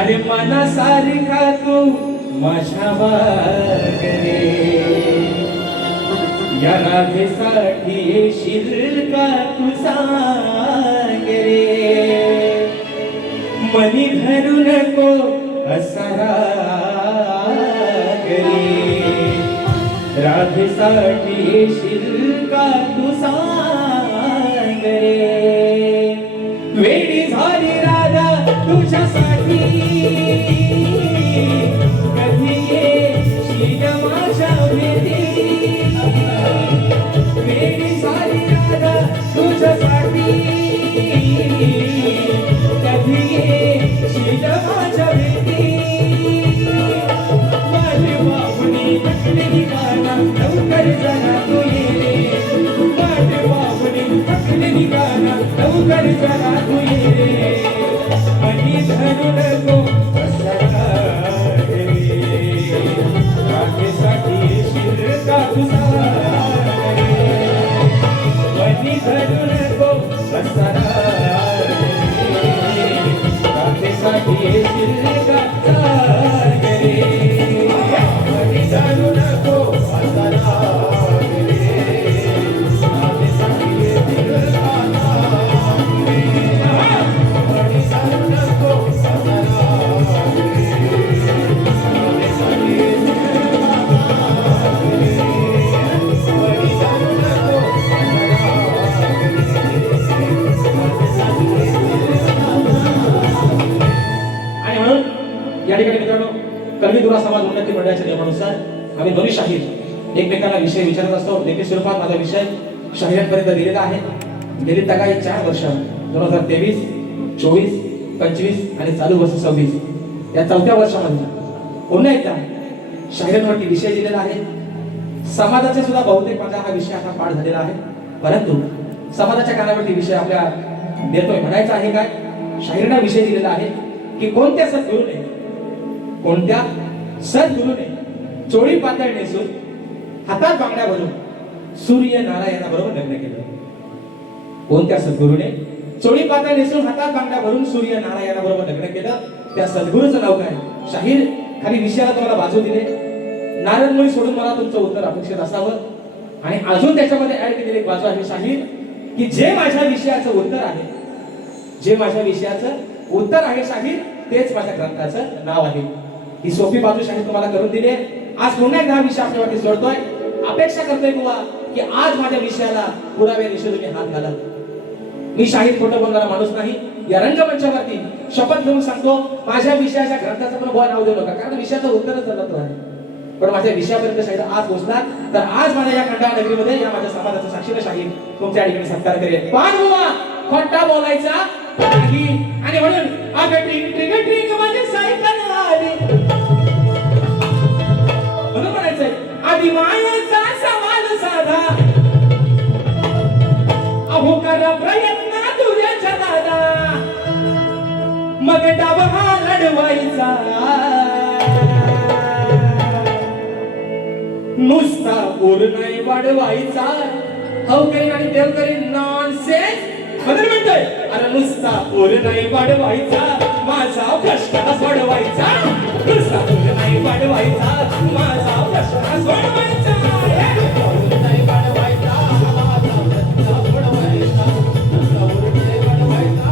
अरे मनासारखा तू माझ्या वागरे या राधेसाठी येशील का तू सांग रे मनी धरू नको असा राग रे राधेसाठी येशील का तू सांग रे वेडी झाली राधा तुझ्यासाठी कधी येशील माझ्या भेटी वेडी झाली राधा तुझ्यासाठी कधी येशील माझ्या भेटी माझी बाहुली पकडली गाना लवकर जरा तू ये माझी बाहुली पकडली गाना लवकर जरा तू ये मनी धरू नको राधेसाठी शिरका तुझा मनी धरू नको राधेसाठी शिरका मनी धरू नको या ठिकाणी मित्रांनो कलगीधुरा समाज उन्नती मंडळाच्या नियमानुसार आम्ही दोन्ही शाहीर एकमेकांना विषय विचारत असतो. लेखी स्वरूपात माझा विषय शाहिरांपर्यंत दिलेला आहे. गेली तगाई 4 वर्ष 2023, 24, 25 आणि चालू वर्ष 26 या 4थ्या वर्षामध्ये पुन्हा एकदा शाहिरांवरती विषय दिलेला आहे. समाजाचा सुद्धा बहुतेक माझा हा विषय आता पाठ झालेला आहे परंतु समाजाच्या कानावरती विषय आपल्या देतोय म्हणायचा आहे काय शाहिरांना विषय दिलेला आहे की कोणत्या सद्गुरूने चोळी पातळ नेसून हातात बांगड्या भरून सूर्य नारायणाबरोबर लग्न केलं. कोणत्या सद्गुरूने चोळी पातळ नेसून हातात बांगड्या भरून सूर्य नारायणाबरोबर लग्न केलं त्या सद्गुरूचं नाव काय. शाहीर खाली विषयाला तुम्हाला बाजू दिले. नारदमुनी सोडून मला तुमचं उत्तर अपेक्षित असावं आणि अजून त्याच्यामध्ये ऍड केलेली एक बाजू आहे शाहीर की जे माझ्या विषयाचं उत्तर आहे जे माझ्या विषयाचं उत्तर आहे शाहीर तेच माझ्या ग्रंथाचं नाव आहे. ही सोपी बाजू शाहीर तुम्हाला करून दिली. आज पुन्हा एकदा हा विषय आपल्यावरती सोडतोय. अपेक्षा करतोय बुवा की आज माझ्या विषयाला पुराव्या दिशेने तुम्ही हात घाला. मी शाहीर खोटं बोलणारा माणूस नाही. या रंगमंचावरती शपथ घेऊन सांगतो माझ्या विषयाच्या ग्रंथाचं पण बुवा नाव देऊ नका कारण विषयाचं उत्तरच चालत आहे. पण माझ्या विषयापर्यंत शाहीर आज पोहोचला तर आज माझ्या या खंडाळा नगरीमध्ये या माझ्या समाजाचा साक्षीने शाहीर तुमच्या ठिकाणी सत्कार करेल. पान बुवा खोटा बोलायचा नाही आणि म्हणून अगं ट्रिंग ट्रिंग ट्रिंग माझी सायकल आली म्हणून म्हणायचंय आधी मायेचा सवाल साधा अहो करा प्रयत्न तुझ्याच्या दादा मग डाव हा लढवायचा नुसता उर नाही वाढवायचा हवकरी आणि देवकरी नॉनसेन्स बदल म्हणतोय अरे नुसता उर नाही वाढवायचा माझा प्रश्न सोडवायचा नुसता उर नाही वाढवायचा माझा प्रश्न सोडवायचा उर नाही वाढवायचा माझा प्रश्न सोडवायचा नुसता उर नाही वाढवायचा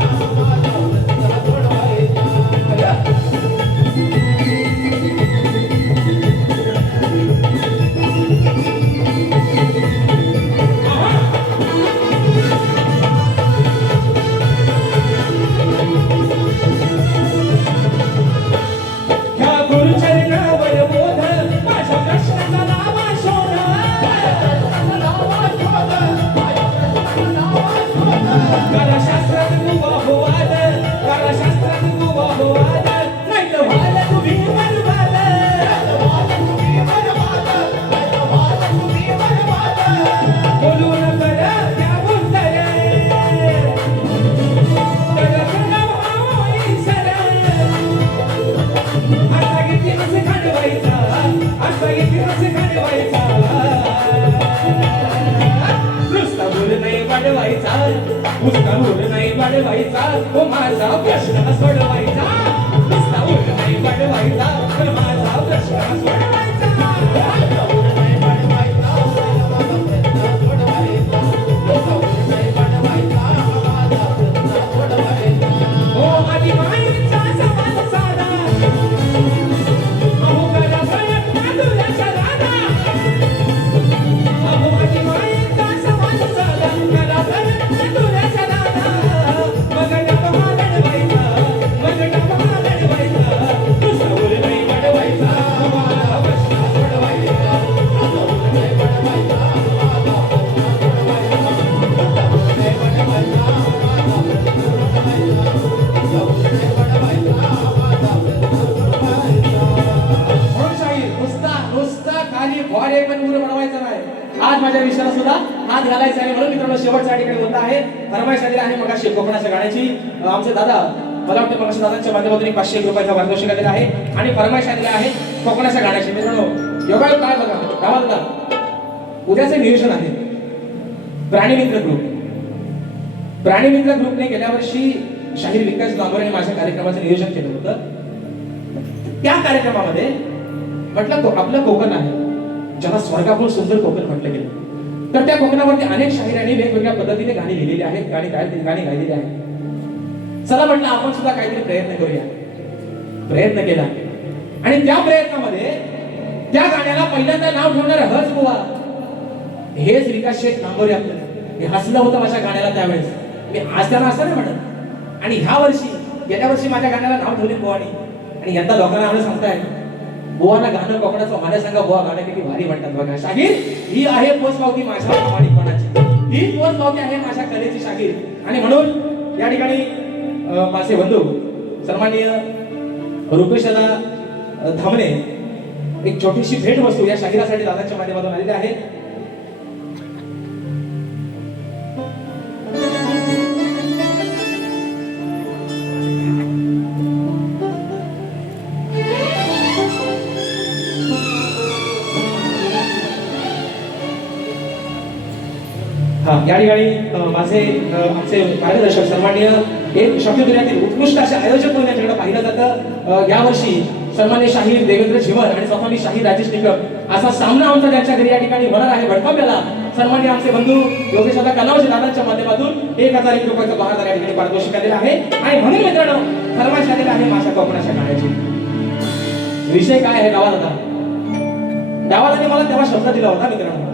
माझा प्रश्न सोडवायचा माझा प्रश्न सोडवायचा नुसता उर नाही वाढवायचा पण माझा प्रश्न सोडवायचा उर नाही वाढवायचा माझा प्रश्न सोडवायचा नुसता उर नाही वाढवायचा माझा प्रश्न सोडवायचा हो आधी मायेचा सवाल साधा अहो करा प्रयत्न तुझ्याच्या दादा अहो आधी मायेचा सवाल साधा करा प्रयत्न तुझ्याच्या दादा मग डाव हा लढवायचा मग डाव हा लढवायचा नुसता उर नाही वाढवायचा माझा प्रश्न सोडवायचा नुसता उर नाही वाढवायचा माझा प्रश्न सोडवायचा नुसता उर नाही वाढवायचा माझा प्रश्न सोडवायचा नुसता उर नाही वाढवायचा माझा प्रश्न सोडवायचा म्हणून शाहीर नुसता खाली घोडे पण उर वाढवायचा नाही आज माझ्या विषयाला सुद्धा हात घालायचा आहे म्हणून मित्रांनो शेवटच्या ठिकाणी होता आहे फरमाईश आलेली आहे मगाशी कोकणाच्या गाण्याची आमचे दादा मला वाटतं मगाशी दादांच्या माध्यमातून 500 रुपयाचा पारितोषिक आलेला आहे आणि फरमाईश आलेली आहे कोकणाच्या गाण्याची मित्रांनो योगायोग काय बघा गावात उद्याचे नियोजन आहे प्राणीमित्र ग्रुपने गेल्या वर्षी शाहीर विकास गांभीर माझ्या कार्यक्रमाचं नियोजन केलं होतं त्या कार्यक्रमामध्ये म्हटलं आपलं कोकण आहे ज्याला स्वर्गापूर सुंदर कोकण म्हटलं गेलं तर त्या कोकणावरती अनेक शाहिरांनी वेगवेगळ्या पद्धतीने गाणी लिहिलेली आहेत गाणी गायलेली आहेत चला म्हटलं आपण सुद्धा काहीतरी प्रयत्न करूया प्रयत्न केला आणि त्या प्रयत्नामध्ये त्या गाण्याला पहिल्यांदा नाव ठेवणार हस बुवा हेच विकास शेठ नांगोरे आपल्याला हे हसलं होतं माझ्या गाण्याला त्यावेळेस मी आज त्यांना असं नाही म्हणत आणि ह्या वर्षी गेल्या वर्षी माझ्या गाण्याला नाव ठेवले बुवानी आणि यंदा लोकांना आम्हाला सांगताय बुवाना गाणं कोकणाचं मला सांगा बुवा गाणं किती भारी म्हणतात बघा शाहीर ही आहे पोचपावती माझ्या प्रामाणिकपणाची ही पोचपावती आहे माझ्या कलेची शाहीर आणि म्हणून या ठिकाणी माझे बंधू सन्माननीय रुपेशदा धामणे एक छोटीशी भेट वस्तू या शाहिरासाठी दादांच्या माध्यमातून आलेली आहे या ठिकाणी माझे आमचे मार्गदर्शक सन्माननीय एक शब्ददुर्यातील उत्कृष्ट असे आयोजक म्हणून यांच्याकडे पाहिलं जातं यावर्षी सन्माननीय शाहीर देवेंद्र झिमर आणि स्वतःनी शाहीर राजेश निकम असा सामना आमचा त्यांच्या घरी या ठिकाणी होणार आहे भडकावलेला सन्माननीय आमचे बंधू योगेश कलावजे दादांच्या माध्यमातून 1001 रुपयाचं बहादर या ठिकाणी पारितोषिक आलेलं आहे आणि म्हणून मित्रांनो फरमाईश आलेला आहे माझ्या कोकणाच्या गाण्याची विषय काय आहे गावाला मला तेव्हा शब्द दिला होता मित्रांनो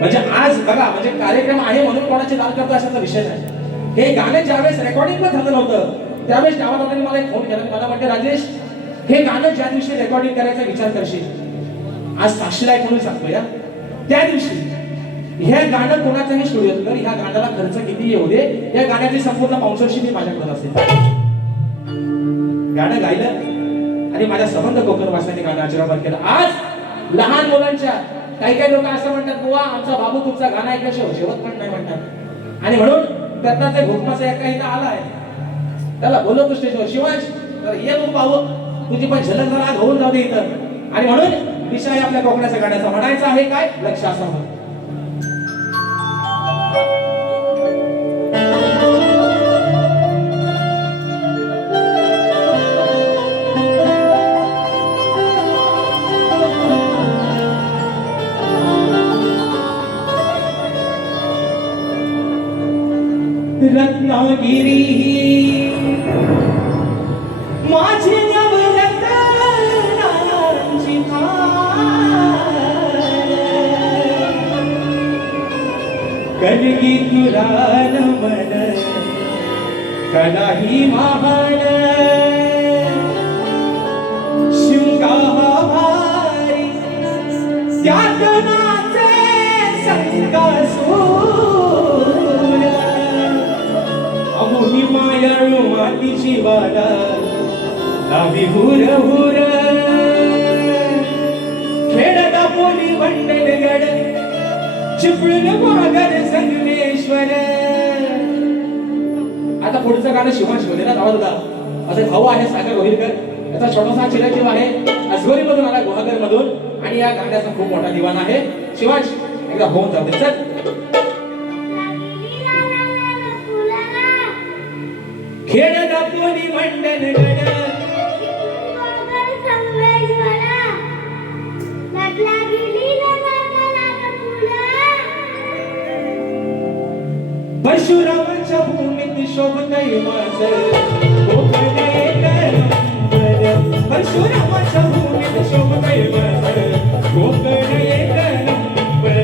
म्हणजे आज बघा म्हणजे कार्यक्रम आहे म्हणून कोणाची दाल करतो अशाचा विषय नाही हे गाणे ज्यावेळेस रेकॉर्डिंगला झालं नव्हतं त्यावेळेस गावाला मला एक फोन केला मला वाटतं राजेश हे गाणं ज्या दिवशी रेकॉर्डिंग करायचा विचार करशील आज साक्षीला एक म्हणून सांगतो या त्या दिवशी हे गाणं कोणाच्याही स्टुडिओत कर ह्या गाण्याला खर्च किती येऊ दे या गाण्याची संपूर्ण स्पॉन्सरशिप मी माझ्याकडे असेल गाणं गायलं आणि माझ्या संबंध कोकण वाचनाने गाणं अजरामर केलं आज लहान मुलांच्या काही लोक असं म्हणतात बुवा आमचा बाबू तुमचा गाणं ऐकल्याशिवाय शेवट पण नाही म्हणतात. आणि म्हणून त्यातला ते भूकमाचा एक काही आलाय त्याला बोलवतो स्टेजवर, शिवांश तर ये मग पाहू तुझी पण झलक जरा आज होऊन जाऊ दे इथं. आणि म्हणून विषय आपल्या कोकणाच्या गाण्याचा म्हणायचा आहे काय, लक्ष असावं. रत्नागिरी माझी नवरत्नांची थान, कलगी तुला नमन कलाही महान, शृंगारी त्यात नाचे संकासूर, अमोही मायाळू मातीची वाला लावी हुर हुर, खेळता पोली बंडलगड चिपळूण मागर संगमेश्वर. आता पुढचं गाणं शिवांश ना आवाज होता असं भाऊ आहे सागर गोहिरकर, याचा छोटासा चिरंजीव आहे अस्वरी मधून आला गुहागर मधून आणि या गाण्याचा खूप मोठा दिवाण आहे. शिवांश एकदा होऊन जाऊ दे चल. खेळता पोली बंडलगड परशुरामाच्या भूमीत शोभतय माझं कोकण एक नंबर, परशुरामाच्या भूमीत शोभतय माझं कोकण एक नंबर,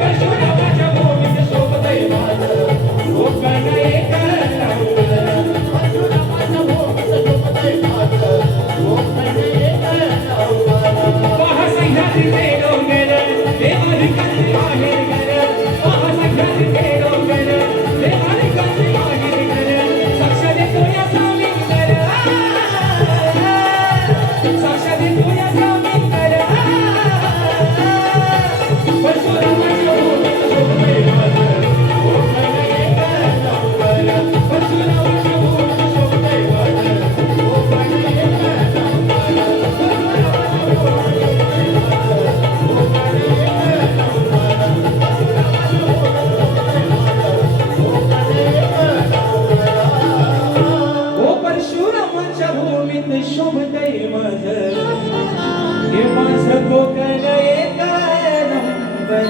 परशुरामाच्या भूमीत शोभतय माझं कोकण एक नंबर, परशुरामाच्या भूमीत शोभतय माझं कोकण एक नंबर. महासह्याद्री ते डोंगर ते मालिकांचे आहे घर, महासह्याद्री ते डोंगर ते मालिकांचे आहे घर, साक्षात येतोय स्वामींकर, साक्षात येतोय स्वामींकर, परशुरामाच्या भूमीत शोभतय माझं कोकण एक नंबर, परशुरामाच्या भूमीत शोभतय माझं कोकण एक परशुरामाच्या भूमीत शोभतय माझं हे माझं कोकण एक नंबर.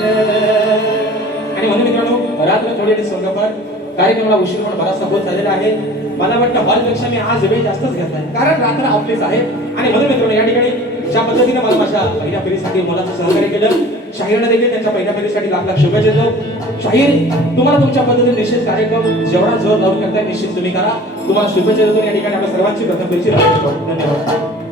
आणि म्हणून मित्रांनो रात्र थोडी संगपार कार्यक्रमाला उशीर पण बराचसा होत झालेला आहे. मला वाटतं हॉलपेक्षा मी आज वेळ जास्तच घेतलाय कारण रात्र आपलीच आहे. आणि म्हणून मित्रांनो या ठिकाणी ज्या पद्धतीने मला माझ्या पहिल्या फेरीसाठी मुलाचं सहकार्य केलं, शाहीरनं देखील त्यांच्या पहिल्या फेरीसाठी लाख लाख शुभेच्छा देतो. शाहीर तुम्हाला तुमच्या पद्धतीने निश्चित कार्यक्रम जेवढा जोर लावून करताय निश्चित तुम्ही करा. तुम्हाला शुभेच्छा देतो. या ठिकाणी आपल्या सर्वांची प्रथम फेरीची धन्यवाद.